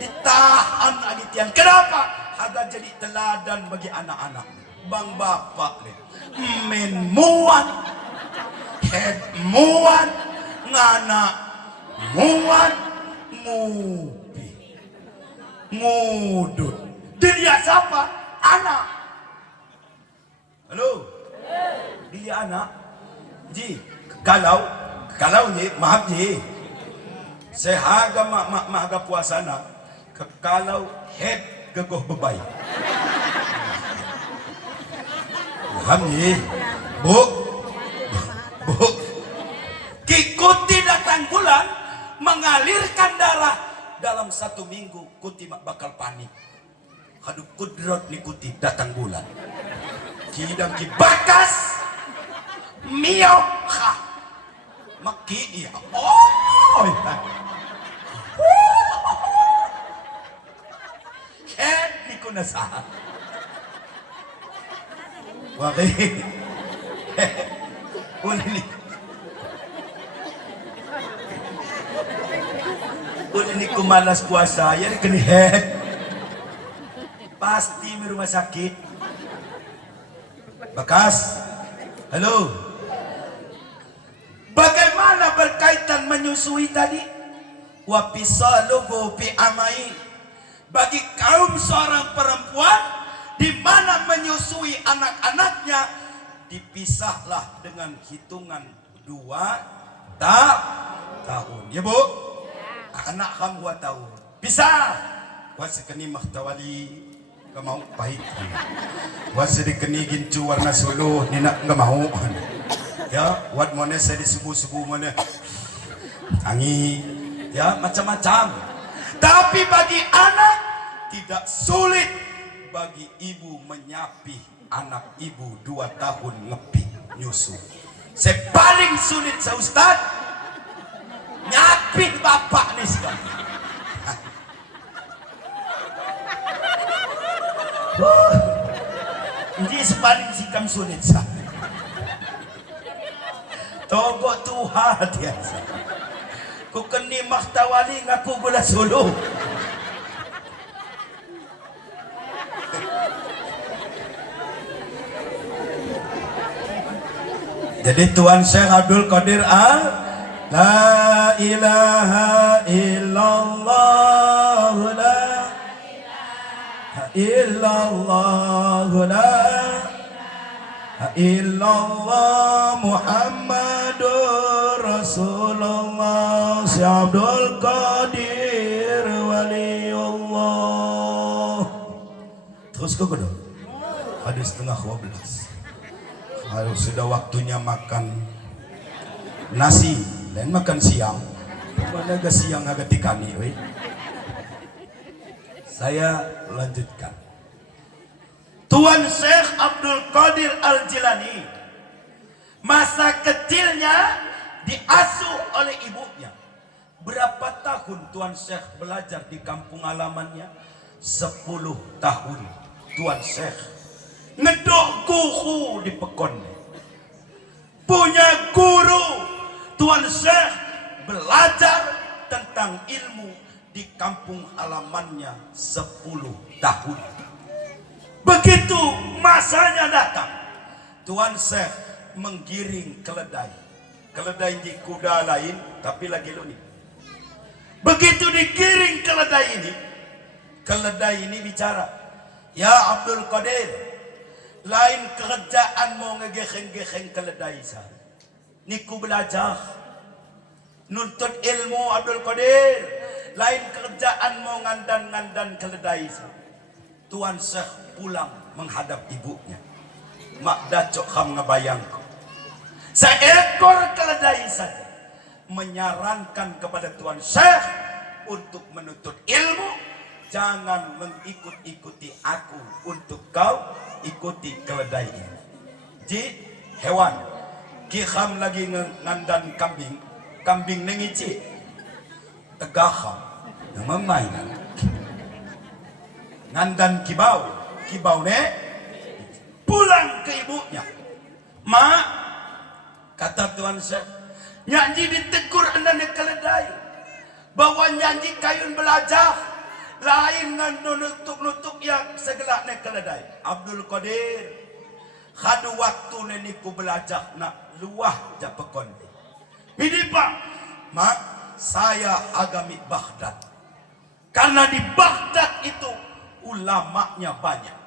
ditahan lagi tian. Kenapa? Agar jadi teladan bagi anak-anak bang bapak le men muat head muat ngana muat ngupi ngudut dilihat siapa? Anak. Halo dilihat anak ji kalau ji maaf ji sehaga mahaga puasana kalau head gegoh bebai paham ji bu Sabtu Minggu kuti mak bakal panik. Kadu kudrot ni kuti datang bulan. Kidang ki bakas mio ha maki iya. Oh. Head ni ko nasahan. Wakay. Uli ni kumalas puasa, yan kenihet. Pasti may rumah sakit. Bakas, halo. Bagaimana berkaitan menyusui tadi? Wa pisaluhu fi amai. Bagi kaum seorang perempuan di mana menyusui anak-anaknya dipisahlah dengan hitungan 2 tahun. Ya Bu? Anak kamu 2 tahun. Pisah. Wasa keni mahtawali kamau pahit. Wasa dikeni gincu warna suluh nina ngamau. Ya, wat mana saya disubuh-subuh mana. Tangi. Ya, macam-macam. Tapi bagi anak tidak sulit bagi ibu menyapi anak ibu 2 tahun lebih nyusu. Saya paling sulit saya Ustaz nyapin bapak nih sekarang. Ini paling sikam sulit sah. Togok Tuhan dia. Ku keni mahtawali ngaku gula suluh. Jadi Tuan Syekh Abdul Qadir La ilaha illallah la ilaha illallah la ilaha illallah Muhammadur Rasulullah Syekh Abdul Qadir waliullah. Terus ke kedua hadis setengah 12. Harus sudah waktunya makan nasi dan makan siang. Mana agak siang agak tikani, we. Saya lanjutkan. Tuan Syekh Abdul Qadir Al-Jilani masa kecilnya diasuh oleh ibunya. Berapa tahun Tuan Syekh belajar di kampung halamannya? 10 tahun. Tuan Syekh ngedok kuku di pekon. Punya guru. Tuan Syekh belajar tentang ilmu di kampung halamannya 10 tahun. Begitu masanya datang, Tuan Syekh menggiring keledai. Keledai di kuda lain, tapi lagi luni. Begitu digiring keledai ini bicara. Ya Abdul Qadir, lain kerjaan mau ngegeheng-geheng keledai sah. Niku belajar nuntut ilmu Abdul Qadir. Lain kerjaan mau ngandan-ngandan keledai sah. Tuan Syekh pulang menghadap ibunya. Mak dacok ham ngebayangku. Seekor keledai saja menyarankan kepada Tuan Syekh untuk menuntut ilmu. Jangan mengikut-ikuti aku untuk kau ikuti keledai ini. Ji hewan kiham lagi ngandan kambing nengici tegaham memainan ngandan kibau ne pulang ke ibunya. Mak, kata Tuan Syekh, nyanyi ditegur anda ne keledai bahwa nyanyi kayun belajar lain ngan nutuk-nutuk yang segelak ne keledai. Abdul Qadir kadu waktu neniku belajar nak luah japekon. Ini Pak, mak saya agami Baghdad. Karena di Baghdad itu ulamanya banyak.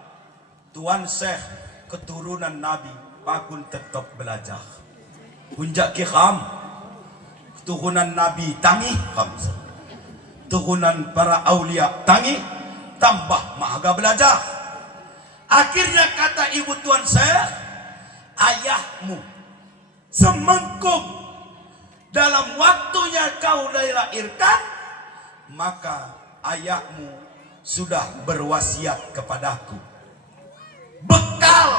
Tuan Syekh keturunan Nabi pakun tetap belajar. Punjak Kikham keturunan Nabi tangi Hamzah. Turunan para aulia tangi tambah mahaga belajar. Akhirnya kata ibu Tuan Syekh, ayahmu semengkung dalam waktunya kau dilahirkan, maka ayahmu sudah berwasiat kepadaku bekal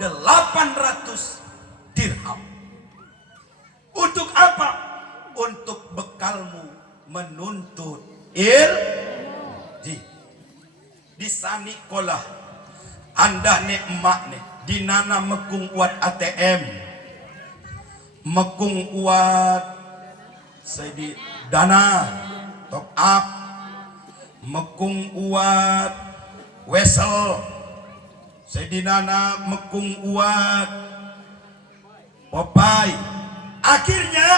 800 dirham. Untuk apa? Untuk bekalmu menuntut ilmu. Di sani kolah anda ne emak ne dinana mekung uat ATM, mekung uat sedi dana top up, mekung uat wesel sedinana mekung uat Popeye. Akhirnya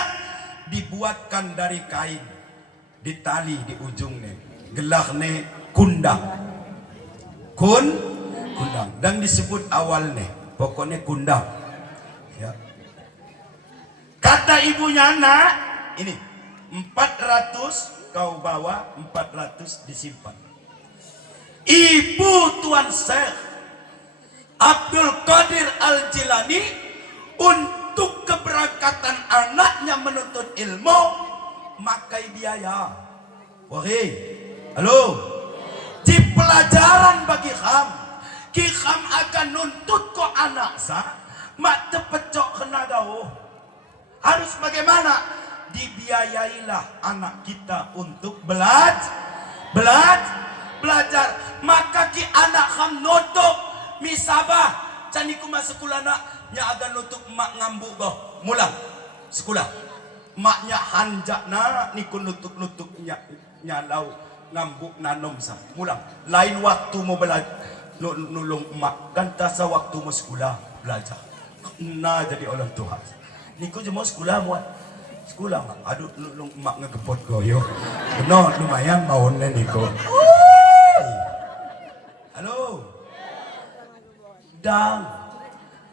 dibuatkan dari kain, ditali di ujungnya, gelahnya kundang, kundang, dan disebut awalnya pokoknya kundang. Ya. Kata ibunya, nak, ini 400 kau bawa, 400 disimpan. Ibu Tuan Syekh Abdul Qadir Al-Jilani untuk keberangkatan anaknya menuntut ilmu makai biaya. Oke, halo, di pelajaran bagi kham, ki kham akan nuntut ko anak sa, mak tepecok kena gauh. Harus bagaimana? Dibiayailah anak kita untuk belajar. Maka ki anak kham nutup misabah, caniku masuk sekolah nak, nya agan nutup mak ngambu goh, mulang sekolah. Maknya hanjak na niku nutup nyalau ngambuk nanom sa mulang. Lain waktu mau belajar nulung emak kan tasa waktu mau sekolah belajar. Nah jadi orang Tuhan. Niku je mau sekolah muat. Sekolah mak. Aduh nulung emak ngegepot goyo. Benar lumayan maunya niku. Halo. Dan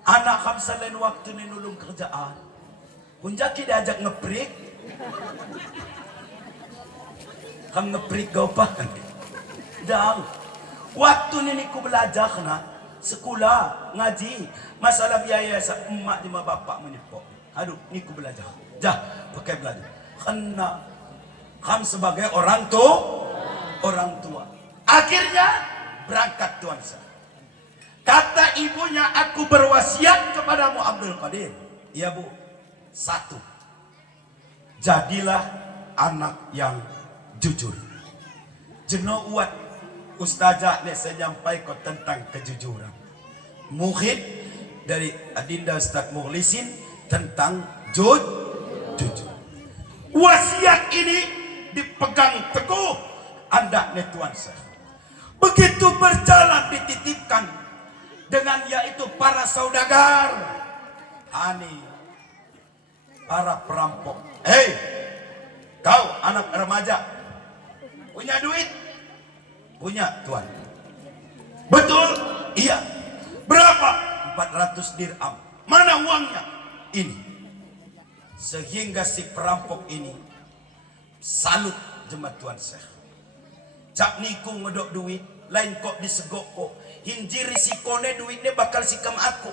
anak kamsa lain waktu ni nulung kerjaan. Kunjaki diajak ngeprik. Kamu ngeprik kau apa? Dan waktu ni ku belajar kena sekolah ngaji masalah biaya emak di bapak menipok. Aduh, ni ku belajar. Jah, pakai belajar. Kena kamu sebagai orang tua. Akhirnya berangkat Tuan Syekh. Kata ibunya, aku berwasiat kepadamu Abdul Qadir. Ya bu, 1, jadilah anak yang jujur. Jeno uat ustazah ne saya nyampaikan tentang kejujuran. Muhid dari Adinda Ustaz Mukhlisin tentang jujur. Wasiat ini dipegang teguh anda ne Tuan Syekh. Begitu berjalan dititipkan dengan yaitu para saudagar, ani para perampok. Hei, kau anak remaja, punya duit? Punya Tuan. Betul? Iya. Berapa? 400 dirham. Mana uangnya? Ini. Sehingga si perampok ini salut jemaat Tuan Syekh. Cak niku ngedok duit, lain kok disegok kok. Hinji risikone duitnya bakal sikam aku.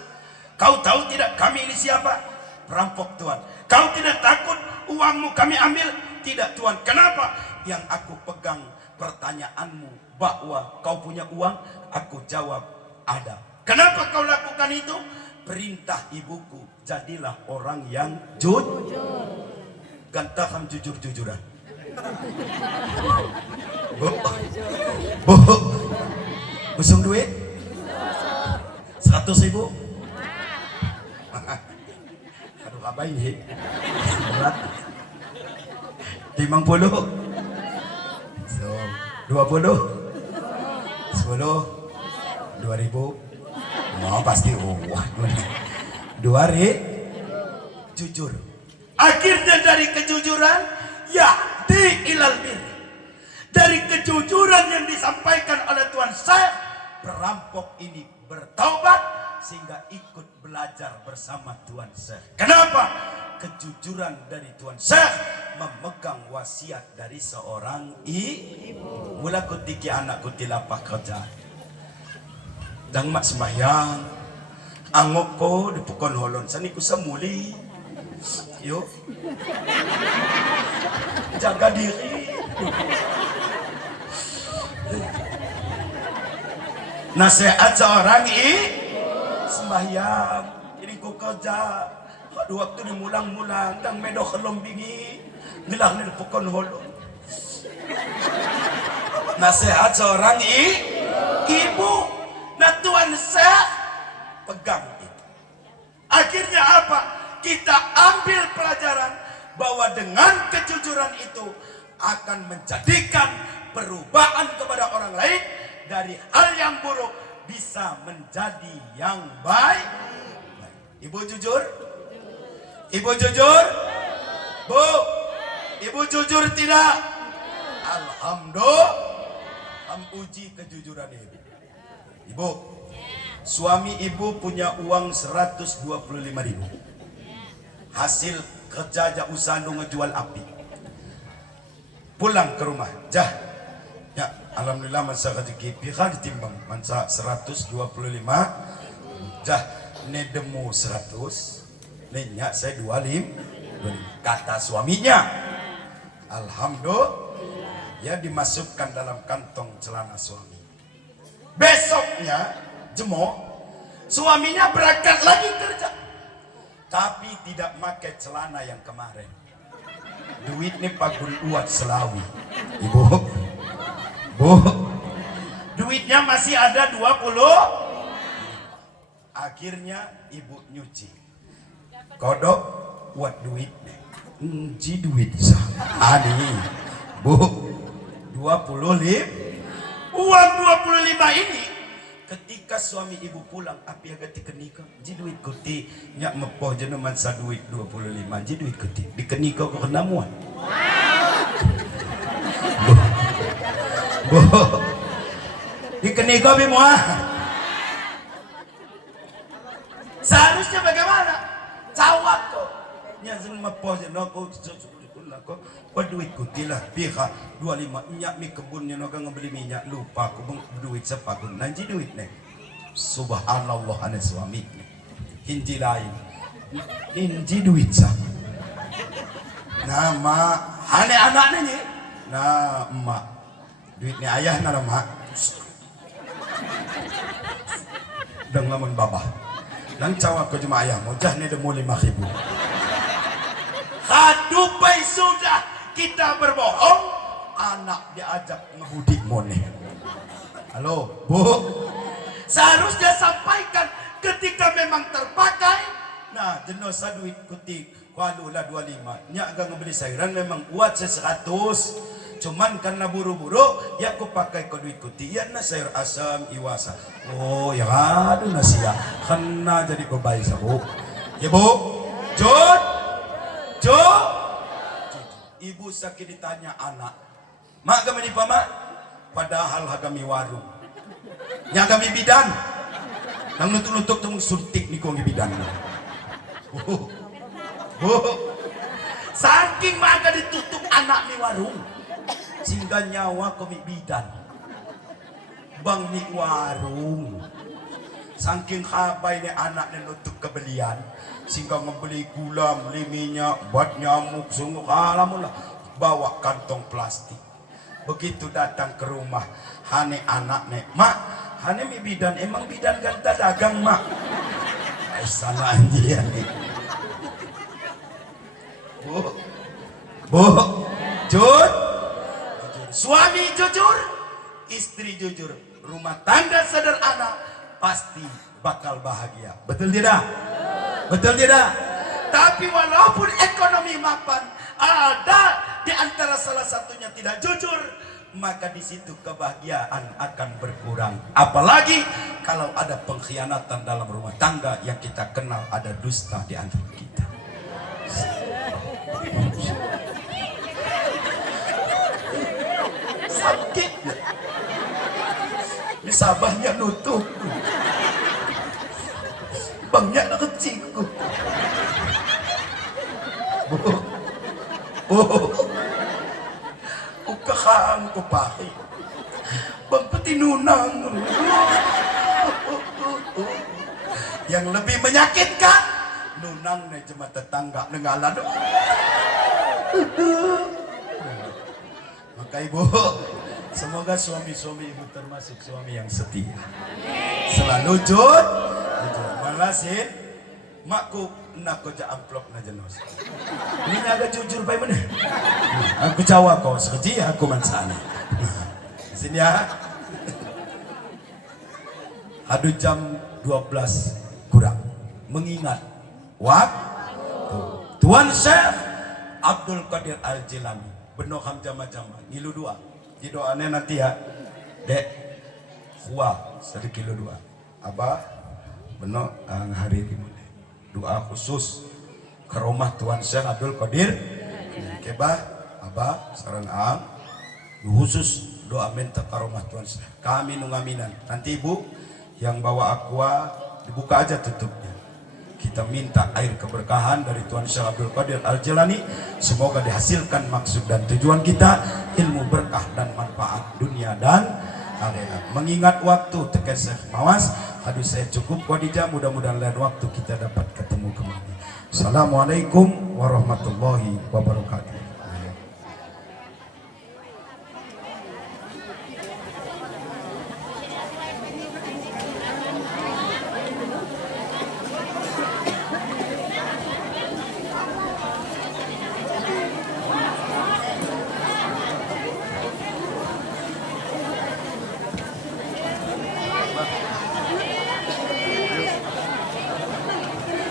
Kau tahu tidak kami ini siapa? Perampok Tuan. Kau tidak takut uangmu kami ambil? Tidak Tuan. Kenapa? Yang aku pegang pertanyaanmu bahwa kau punya uang, aku jawab ada. Kenapa kau lakukan itu? Perintah ibuku, jadilah orang yang jujur. Gantaham jujur-jujuran. Bu, usung duit 100.000. Aduh apa ini? 50. So, 20. 10. 2000. Oh pasti wah. 2 jujur. Akhirnya dari kejujuran ya di ilal bir. Dari kejujuran yang disampaikan oleh Tuan Syekh, perampok ini bertaubat sehingga ikut belajar bersama Tuan Syekh. Kenapa? Kejujuran dari Tuan Syekh memegang wasiat dari seorang ibu. Mula kutiki anakku tilapah kerja. Dan mak sembahyang, angok ko dipukul holon. Sani ku semuli. Yuk. Jaga diri. Nasihat seorang sembahyang ini ku kerja aduh waktu dimulang-mulang dan medo kelom bingi ngelah nilpukon holong. Nasihat seorang ibu nah Tuhan saya pegang itu. Akhirnya apa? Kita ambil pelajaran bahwa dengan kejujuran itu akan menjadikan perubahan kepada orang lain dari hal yang buruk bisa menjadi yang baik. Ibu jujur? Ibu jujur? Bu? Ibu jujur tidak? Alhamdulillah. Uji kejujuran ibu. Ibu, suami ibu punya uang 125.000. Hasil kerja aja usaha ngejual api. Pulang ke rumah, jah. Ya, alhamdulillah masa rezeki pihak ditimbang masa 125. Jah, ne demu 100. Nenya saya 25. Kata suaminya. Alhamdulillah. Ya dimasukkan dalam kantong celana suami. Besoknya jemok suaminya berangkat lagi kerja, tapi tidak pakai celana yang kemarin. Duit nih pagun uat Selawi. Ibu, bu, duitnya masih ada 20. Akhirnya ibu nyuci. Kodok buat duitnya. Nci duit sah. Ani, bu. 25 uang 25 ini ketika suami ibu pulang api agak dikenika ji duit kuti nyak mepoh jeneman sa duit 25 ji duit kuti dikenika ke kenamuan bu dikenika bimua seharusnya bagaimana cawat kok nyak mepoh jenoko kok duit kuti lah pihak 25 nyak mi kebunnya no kan ngebeli minyak lupa aku duit sepakun nanti duit nih subhanallah ane suami hinji lain hinji duit sah nama ane anaknya nih nah emak duitnya ayah nana emak dan lamun babah dan cawak ke cuma ayah mojah nih demu 5.000 hadupai sudah kita berbohong, anak diajak ngebudik moneh. Halo, bu, seharusnya sampaikan ketika memang terpakai. Nah, jenosa duit kuti, waduhlah 25. Nyak gak ngebeli sayuran memang kuat 100. Cuman karena buru-buru, ya aku pakai ke duit kuti. Ya na sayur asam, iwasa. Oh, ya aduh nasi ya. Kena jadi bebai sabu. Ya bu, Jod, Jod. Ibu sakit ditanya anak, mak kami di pamak, padahal kami warung, nya kami bidan, nang nutuk-nutuk tung suntik nih kong bidan. Saking maka ditutup anak mi warung, sehingga nyawa kami bidan, bang mi warung. Saking kabai ni anak ni nutup kebelian, sehingga membeli gula, beli minyak, buat nyamuk, sungguh alamun lah. Bawa kantong plastik. Begitu datang ke rumah, hane anak nek, mak, hane mi bidan, emang bidan kan tak dagang mak. Salah dia nih. Bu, jujur, suami jujur, istri jujur, rumah tangga sederhana. Pasti bakal bahagia. Betul tidak? Betul tidak? Tapi walaupun ekonomi mapan, ada di antara salah satunya tidak jujur, maka di situ kebahagiaan akan berkurang. Apalagi kalau ada pengkhianatan dalam rumah tangga yang kita kenal ada dusta di antara kita. Sakit. Sabahnya nutup. Bangnya nak kecil. Ukahang ko pakai. Bang petinunang. Yang lebih menyakitkan, nunang na cuma tetangga nengalan. Maka ibu, Semoga suami-suami ibu termasuk suami yang setia. Selalu jujur. Malah sih makku nak kerja amplop na jenos. Ini agak jujur baik mana? Aku Jawa kau sekecil aku mansana. Sini ya. Aduh jam 12 kurang. Mengingat waktu Tuan Syekh Abdul Qadir Al-Jilani beno hamjah jama ngilu dua di doanya nanti ya dek wah sedikit kilo dua abah beno hari ini doa khusus ke rumah Tuan Syekh Abdul Qadir kebah abah saran ang khusus doa minta ke rumah Tuan Syekh kami nungaminan nanti ibu yang bawa aqua dibuka aja tutupnya. Kita minta air keberkahan dari Tuan Syekh Abdul Qadir Al-Jilani. Semoga dihasilkan maksud dan tujuan kita, ilmu berkah dan manfaat dunia dan akhirat. Mengingat waktu tekan Syekh Mawas, aduh saya cukup Khadijah, mudah-mudahan lain waktu kita dapat ketemu kembali. Assalamualaikum warahmatullahi wabarakatuh.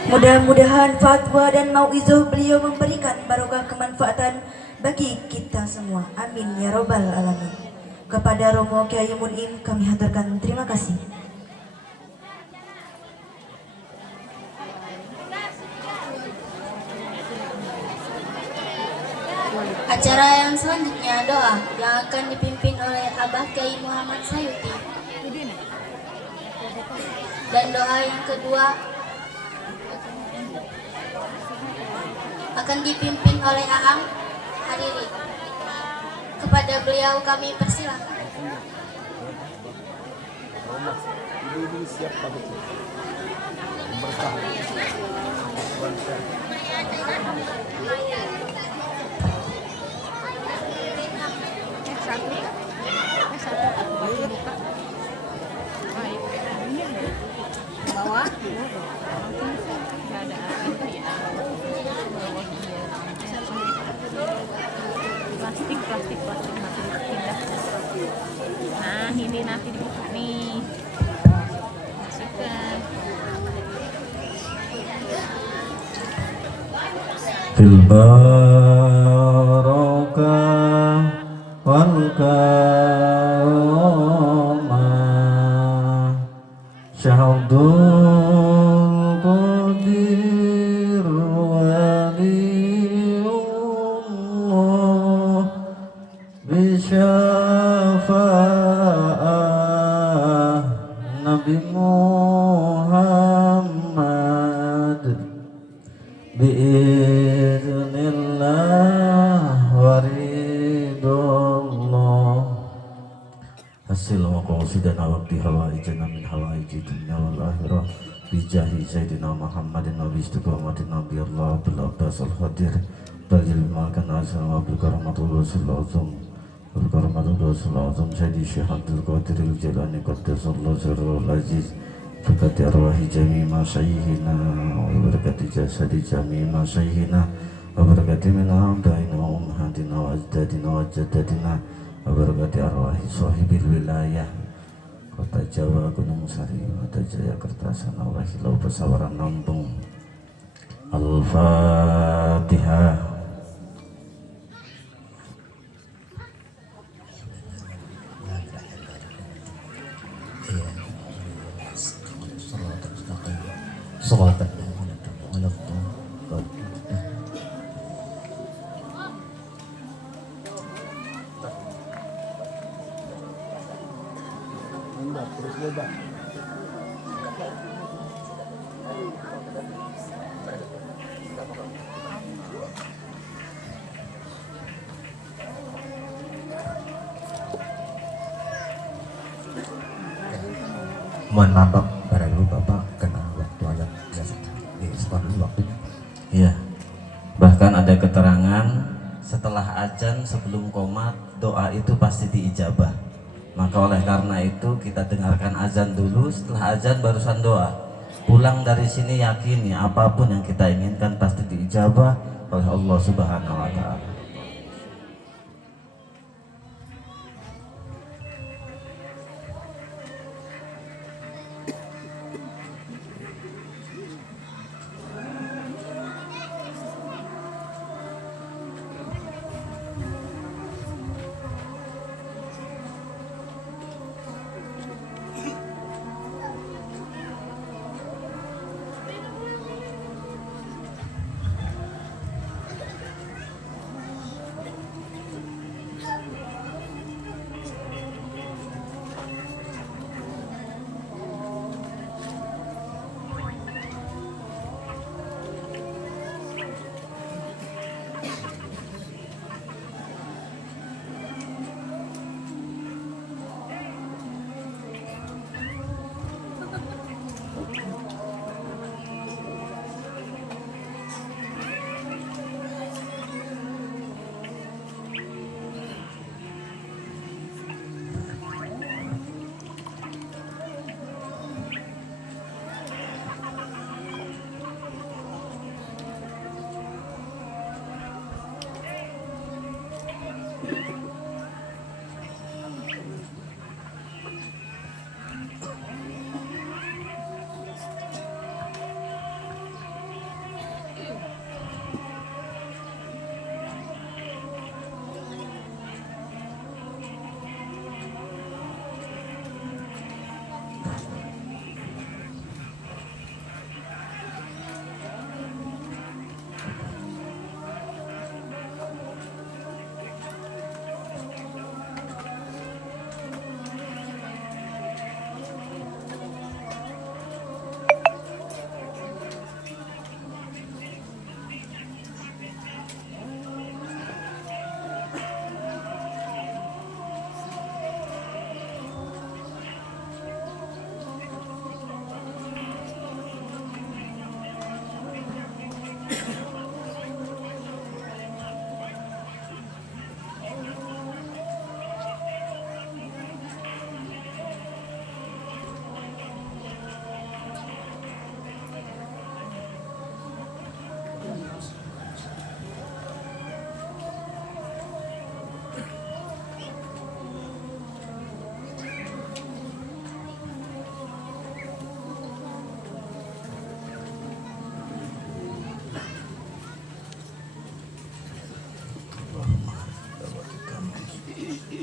Mudah-mudahan fatwa dan mauizah beliau memberikan barokah kemanfaatan bagi kita semua. Amin ya robbal alamin. Kepada Romo Kyai Mun'im kami haturkan terima kasih. Acara yang selanjutnya doa yang akan dipimpin oleh Abah Kyai Muhammad Sayuti. Dan doa yang kedua akan dipimpin oleh Aang Hariri. Kepada beliau kami persilakan. Plastik nanti dipindah. Nah ini nanti dibuka nih, masukkan. Fil barakah wal karamah Syahadul Qadir Waliullah Bisyafa'ah Nabi Muhammad Biiznillah waridullah Hasil maqasidana waqti hawaijana min hawaiji dunya wal akhirah Bijahi Sayyidina Muhammadin Nabi istiqamatin Nabi Allah Abdul Abbas al-Hadir Bajil malkan asal wabil karamatul rasulullah Al-Karamatul Rasulullah Sayyidi Syekh Abdul Qadir Al-Jilani Qaddasallahu Sirrul Aziz Berkati arwahi jami masyayihina Wa berkati jasadi jami masyayihina Wa berkati minna amdaina wa umhatina wa ajdadina wa jadadina Wa berkati arwahi sahibil wilayah Kota Jawa Gunung Sari Kota Jayakarta Sanawa Hilau Pesawaran Lampung Al-Fatihah. Salatan mohon maaf Pak, pada dulu Bapak kena waktu aja di sekolah dulu waktunya. Iya. Bahkan ada keterangan setelah azan sebelum qomat doa itu pasti diijabah. Maka oleh karena itu kita dengarkan azan dulu, setelah azan barusan doa. Pulang dari sini yakini apapun yang kita inginkan pasti diijabah oleh Allah Subhanahu wa taala.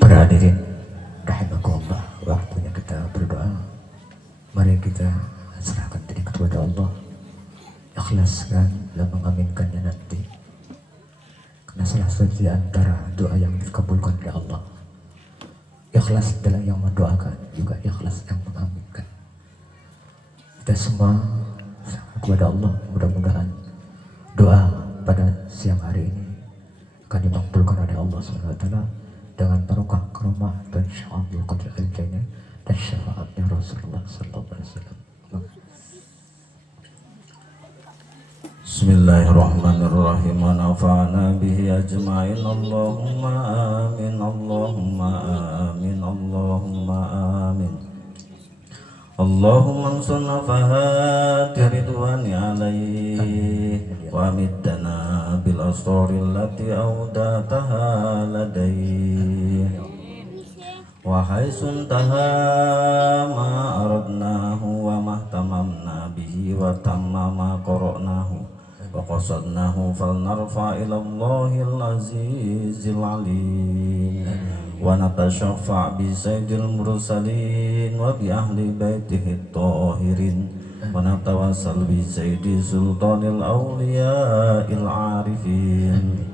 Para hadirin rahimakumullah, waktunya kita berdoa. Mari kita serahkan diri kepada Allah, ikhlaskan dan mengaminkannya nanti, karena salah satu di antara doa yang dikabulkan oleh Allah, ikhlas adalah yang mendoakan, juga ikhlas yang mengaminkan. Kita semua serahkan kepada Allah, mudah-mudahan doa pada siang hari ini akan dimakbulkan oleh Allah SWT dengan barokah karomah dan sya'abul qadr al-jannah dan syafaatnya Rasulullah sallallahu alaihi wasallam. Bismillahirrahmanirrahim. Wa nafa'ana bihi ajma'in. Allahumma amin. Allahumma amin. Allahumma amin. Allahumma ansurna fahati ridwani alaihi wa middana bil asrari allati awdataha ladaihi wa haisun taha ma aradnahu wa mahtamamna bihi wa tamma ma qara'nahu wa qasadnahu falnarfa ila Allahil azizil alim wa natasyafa' bi sayyidil mursalin wa bi ahli baitihi tahirin wa natawassal bi sayyidi sultanil awliya'il arifin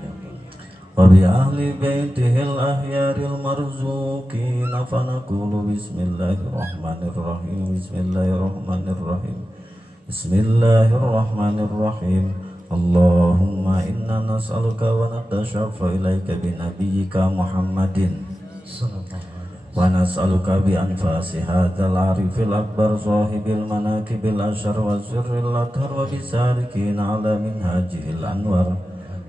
wa bi ahli baitihil ahyaril marzuqin fa naqulu bismillahirrahmanirrahim bismillahirrahmanirrahim bismillahirrahmanirrahim. Allahumma inna nas'aluka wa natasyafa ilaika bi nabiyyika Muhammadin wa nas'aluka bi anfasi hadzal arifil akbar sahibil manakibil asyar wa sirril athar wa bisarikin ala minhajil anwar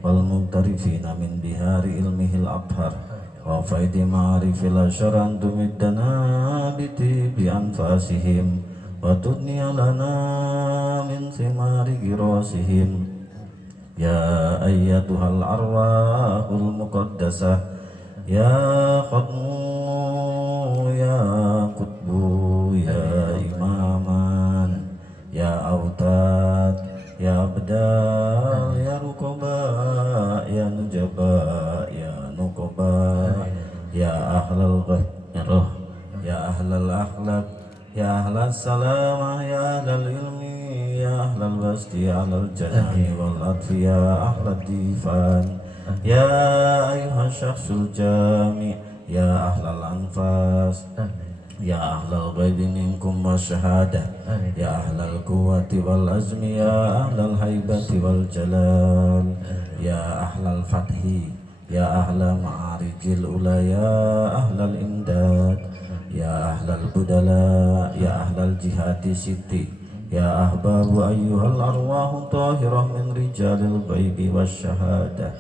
wal muqtarifina min bihari ilmihil abhar وفيد معارف الأشر أن تمدنا بطيب أنفاسهم وتدني لنا من ثمار جراسهم يا أيتها الأرواح المقدسة يا ختم يا قطب يا إماما يا أوتاد يا أبدال يا ركباء يا نجباء يا نقباء يا أهل الغيرة يا أهل الأخلاق يا أهل السلامة يا أهل العلم يا أهل البسط على الجنان والعطف يا أهل الديفان يا أيها الشخص الجامع يا أهل الأنفاس يا أهل الغيب منكم والشهادة يا أهل القوة والعزم يا أهل الهيبة والجلال يا أهل الفتح يا أهل معارج الأولى يا أهل الإمداد يا أهل البدلاء يا أهل الجهاد الست يا أحباب أيها الأرواح الطاهرة من رجال الغيب والشهادة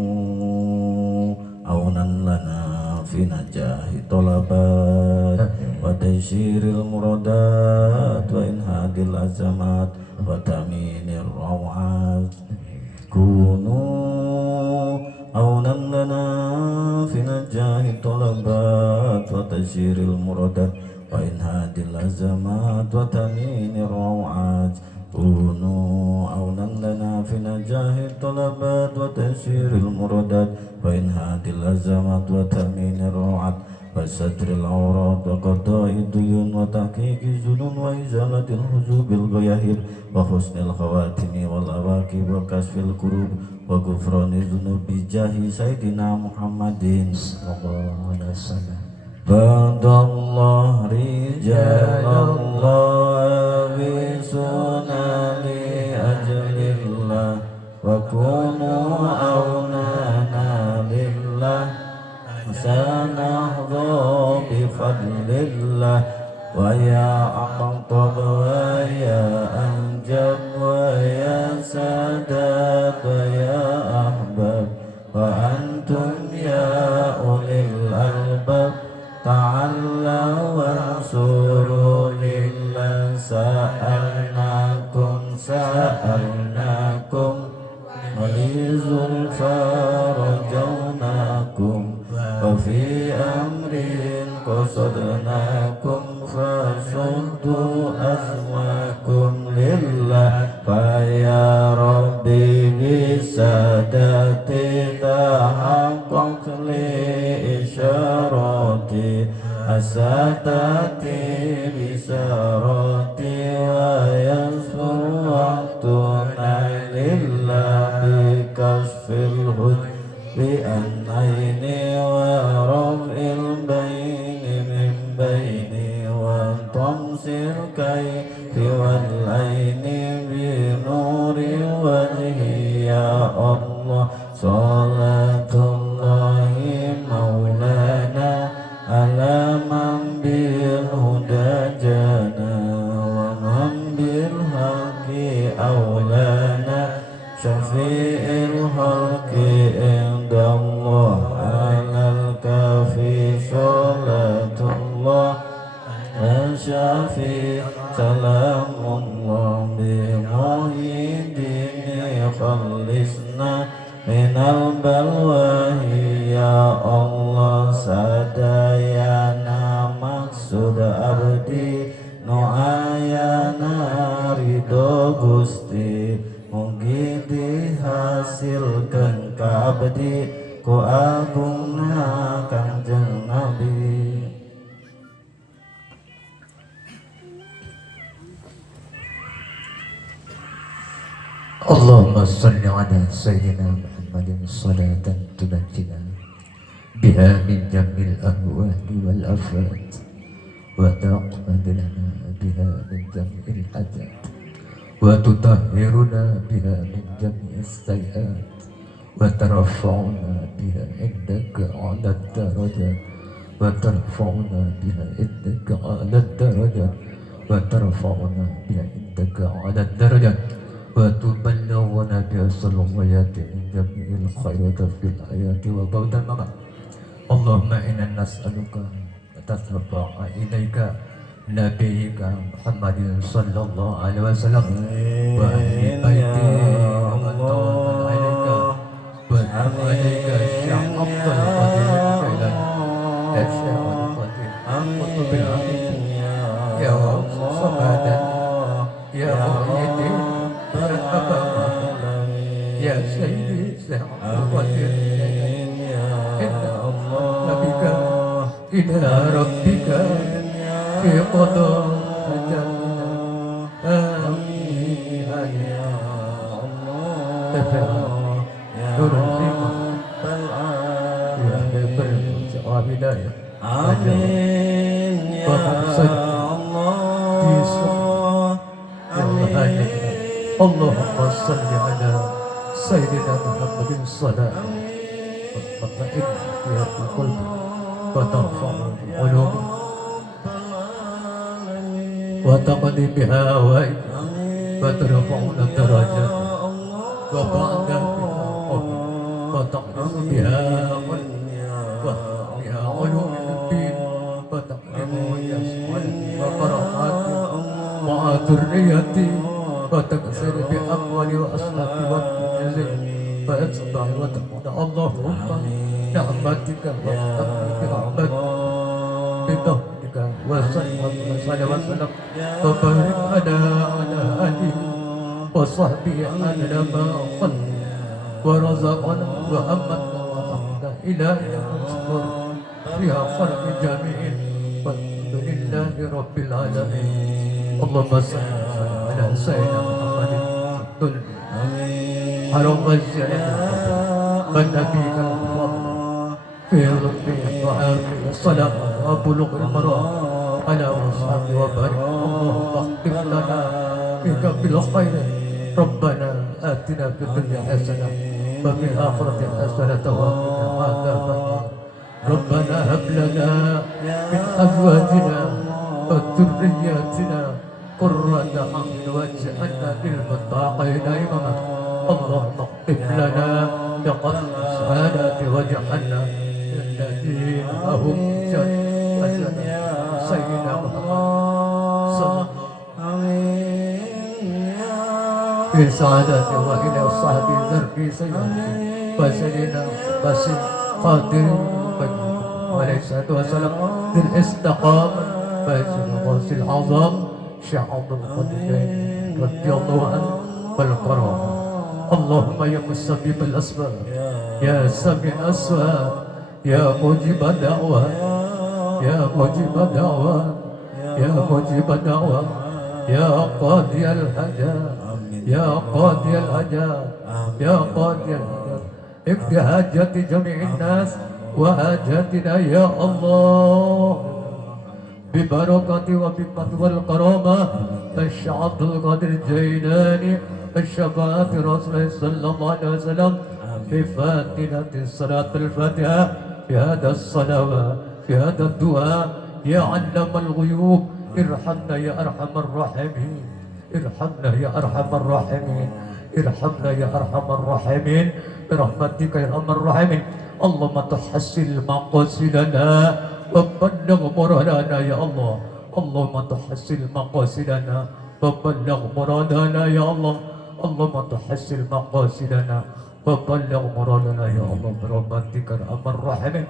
كونوا عونا لنا في نجاح طلبات وتيسير المرادات وإنهاء الأزمات وتأمين الروعات كونوا عونا لنا في نجاح طلبات وتيسير المرادات وإنهاء الأزمات وتأمين الروعات كونوا عونا لنا في نجاح الطلبات وتيسير المرادات وإنهاء الأزمات وتأمين الروعات وستر العورات وقضاء الديون وتحقيق الظنون وإزالة الحجوب الغياهب وحسن الخواتم والأواكب وكشف الكروب وغفران الذنوب بجاه سيدنا محمد صلى الله عليه وسلم. بند الله رجال الله بسنن لأجل الله وكونوا أونانا لله سنحظى بفضل الله ويا أقطب ويا أنجب ويا سادات ويا أحباب وأنتم يا أولي الألباب تعالى وانصروا لله سألناكم ولزلفى رجوناكم وفي أمر قصدناكم فصدوا أزواكم لله فيا ربي بسادتي تحقق لإشاراتي أساتتي بساراتي ويسر وقتنا لله بكشف الهدى بأن عيني ورفع البين من بيني وطمس الكيف والعين بنور وجهي يا الله صلاة الله مولانا على من بالهدى جانا ومن بالحق أولانا شفيع الخلق عند الله على الكافي صلاة الله الشافي سلام الله بمحيي الدين خلصنا من البلوى يا الله sadayana maksud abdi noayana ridho Gusti mugi dihasilkan ka abdi ku agungna Kangjeng Nabi. Allahumma salli ala sayyidina Muhammadin salatan tunajjina biha min jamil ahwali wal afat wa taqbal lana biha min jamil hajat wa tutahhiruna biha min jamil sayyiat wa tarfa'una biha indaka 'ala darajat wa tarfa'una biha indaka 'ala darajat wa tarfa'una biha indaka 'ala darajat wa tuballighuna bi salawat والآخرة في الحياة وبعد الممات. اللهم إنا نسألك تتبع إليك نبيك محمد صلى الله عليه وسلم وأهل بيته ومن توكل عليك وأنعم عليك الشيخ عبد القادر الجيلاني يا شيخ القادر قطب العارفين يا غوث صمدا يا مؤيدين يا أبا يا سيدي الشيخ عبد القادر بك إلى ربك في قضاء أجلنا آمين يا الله تفعل نرحمة يا نبر وبداية آمين يا الله اللهم صل على سيدنا محمد صلاة وطمئن فيها في القلب وترفع القلوب وتقضي بها هوائج وترفعنا الدرجات وبعد بها قوم وتقدس بها قلب وبها علوم الدين وتقدم يسوع وبركات مع ذريتي وتكسر بأموالي وأصحابي والمنزل فأتبع وتقول اللهم نعمتك وأمنك برحمتك بفضلك وصلى وسلم وبارك على آله وصحبه على ما صل ورزقنا وأمنا وأمنا إلى المصبر فيها خلق جميع والحمد لله رب العالمين. اللهم صل على سيدنا محمد حرم الزيادة والنبي المفضل في ربه وعافية الصلاة وبلغ المرام على وصحبه وبارك. اللهم اختم لنا بك بالخير. ربنا آتنا في الدنيا حسنة وفي الآخرة حسنة وقنا عذاب النار. ربنا هب لنا من أزواجنا وذرياتنا قرة أعين واجعلنا للمتقين إماما. اللهم اغفر لنا بقدر السعادة واجعلنا الذين هم جنة سيدنا محمد صلى الله في سعادة وإلى الصحب ذربي سيدنا وسيدنا باسم قادر عليه الصلاة والسلام ذي الاستقامة فاسد الغوث العظام شيخ عبد القادر رضي الله عنه والكرامة. اللهم يا مسبب الأسباب يا سميع الأصوات يا مجيب الدعوات يا مجيب الدعوات يا مجيب الدعوات يا قاضي الحاجات يا قاضي الحاجات يا قاضي الحاجات اقضي حاجات جميع الناس وحاجاتنا يا الله ببركة وبفضل والكرامة الشيخ عبد القادر الجيلاني الشفاعة رسول الله صلى الله عليه وسلم بفاتحة الصلاة الفاتحة في هذا الصلوات في هذا الدعاء يا علم الغيوب ارحمنا يا أرحم الراحمين ارحمنا يا أرحم الراحمين ارحمنا يا أرحم الراحمين برحمتك يا أرحم الراحمين. اللهم تحسن مقاصدنا وبلغ مرادنا يا الله. اللهم تحسن مقاصدنا وبلغ مرادنا يا الله. اللهم تحسن مقاصدنا وبلغ مرادنا يا الله برحمتك يا أرحم الراحمين.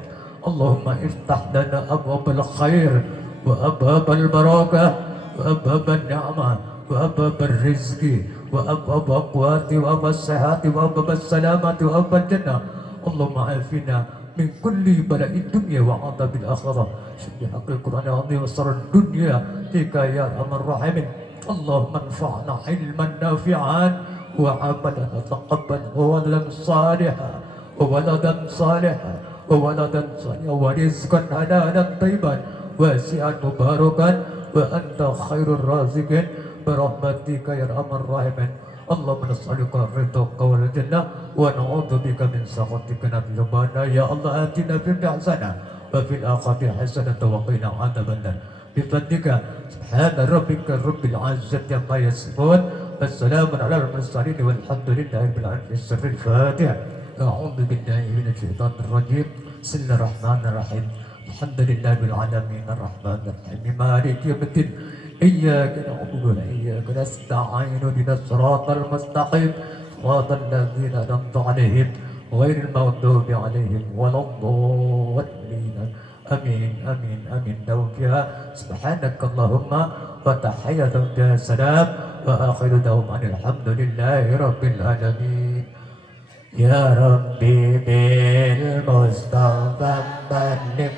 اللهم افتح لنا أبواب الخير وأبواب البركة وأبواب النعمة وأبواب الرزق وأبواب القوات وأبواب الصحة وأبواب السلامة وأبواب الجنة. اللهم عافنا من كل بلاء الدنيا وعذاب الآخرة. سبحانك القرآن العظيم وسر الدنيا فيك يا أرحم الراحمين. اللهم انفعنا علما نافعا وعملا تقبل وولدا صالحا وولدا صالحا وولدا صالحا ورزقا حلالا طيبا واسعا مباركا وأنت خير الرازقين برحمتك يا أرحم الراحمين. اللهم نسألك رضاك والجنة ونعوذ بك من سخطك نبينا يا الله. آتنا في الدنيا حسنة وفي الآخرة حسنة وقنا عذاب النار بفضلك. سبحان ربك رب العزة عما يصفون والسلام على المرسلين والحمد لله رب العالمين. السر الفاتحة أعوذ بالله من الشيطان الرجيم بسم الله الرحمن الرحيم الحمد لله بالعالمين الرحمن الرحيم مالك يوم الدين إياك نعبد وإياك نستعين اهدنا الصراط المستقيم صراط الذين أنعمت عليهم غير المغضوب عليهم ولا الضالين آمين آمين آمين لو فيها سبحانك اللهم وتحية فيها السلام وآخر دعوانا أن الحمد لله رب العالمين يا ربي بالمصطفى بلغ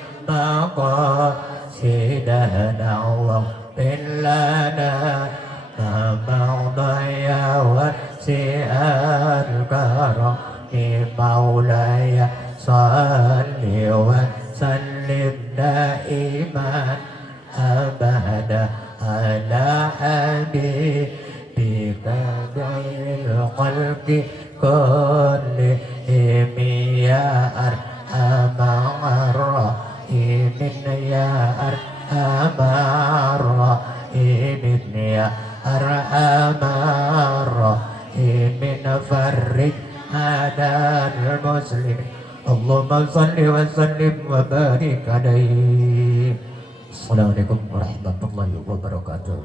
مقاصدنا واغفر لنا ما مضى يا واسع الكرم مولاي صل وسلم دائما أبدا على حبيبك خير الخلق كلهم يا أرحم الراحمين يا أرحم الراحمين يا أرحم الراحمين فرج على المسلمين اللهم صل وسلم وبارك عليه. Assalamualaikum warahmatullahi wabarakatuh.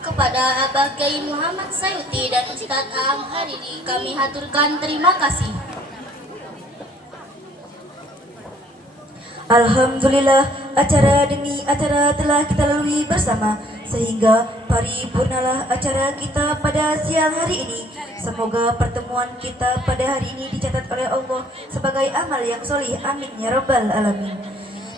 Kepada Abah Kiai Muhammad Sayuti dan Ustadz Aam Hariri kami haturkan terima kasih. Alhamdulillah, acara demi acara telah kita lalui bersama sehingga paripurnalah acara kita pada siang hari ini. Semoga pertemuan kita pada hari ini dicatat oleh Allah sebagai amal yang solih. Amin ya rabbal alamin.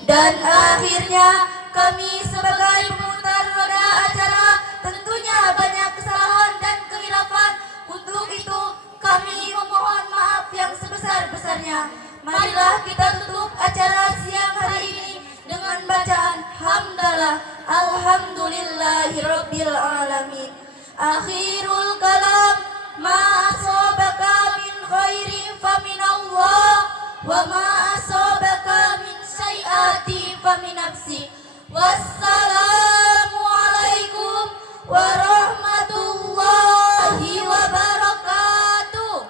Dan akhirnya kami sebagai pemutar roda acara tentunya banyak kesalahan dan kehilafan. Untuk itu kami memohon maaf yang sebesar-besarnya. Marilah kita tutup acara siang hari ini dengan bacaan hamdalah alhamdulillahirabbil alamin. Akhirul kalam ma asabaka min khairin faminallah wa ma asabaka min sayyi'ati famin nafsi. Wassalamu alaikum warahmatullahi wabarakatuh.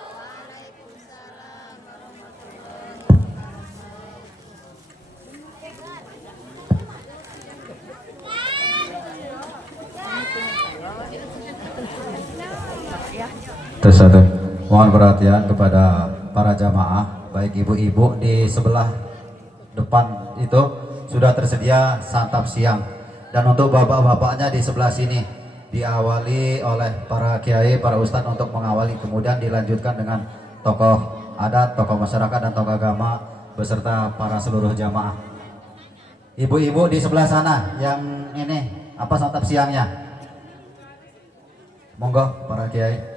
Terus satu, mohon perhatian kepada para jamaah, baik ibu-ibu di sebelah depan itu sudah tersedia santap siang, dan untuk bapak-bapaknya di sebelah sini diawali oleh para kiai, para ustadz untuk mengawali, kemudian dilanjutkan dengan tokoh adat, tokoh masyarakat dan tokoh agama beserta para seluruh jamaah. Ibu-ibu di sebelah sana yang ini apa santap siangnya? Monggo para kiai.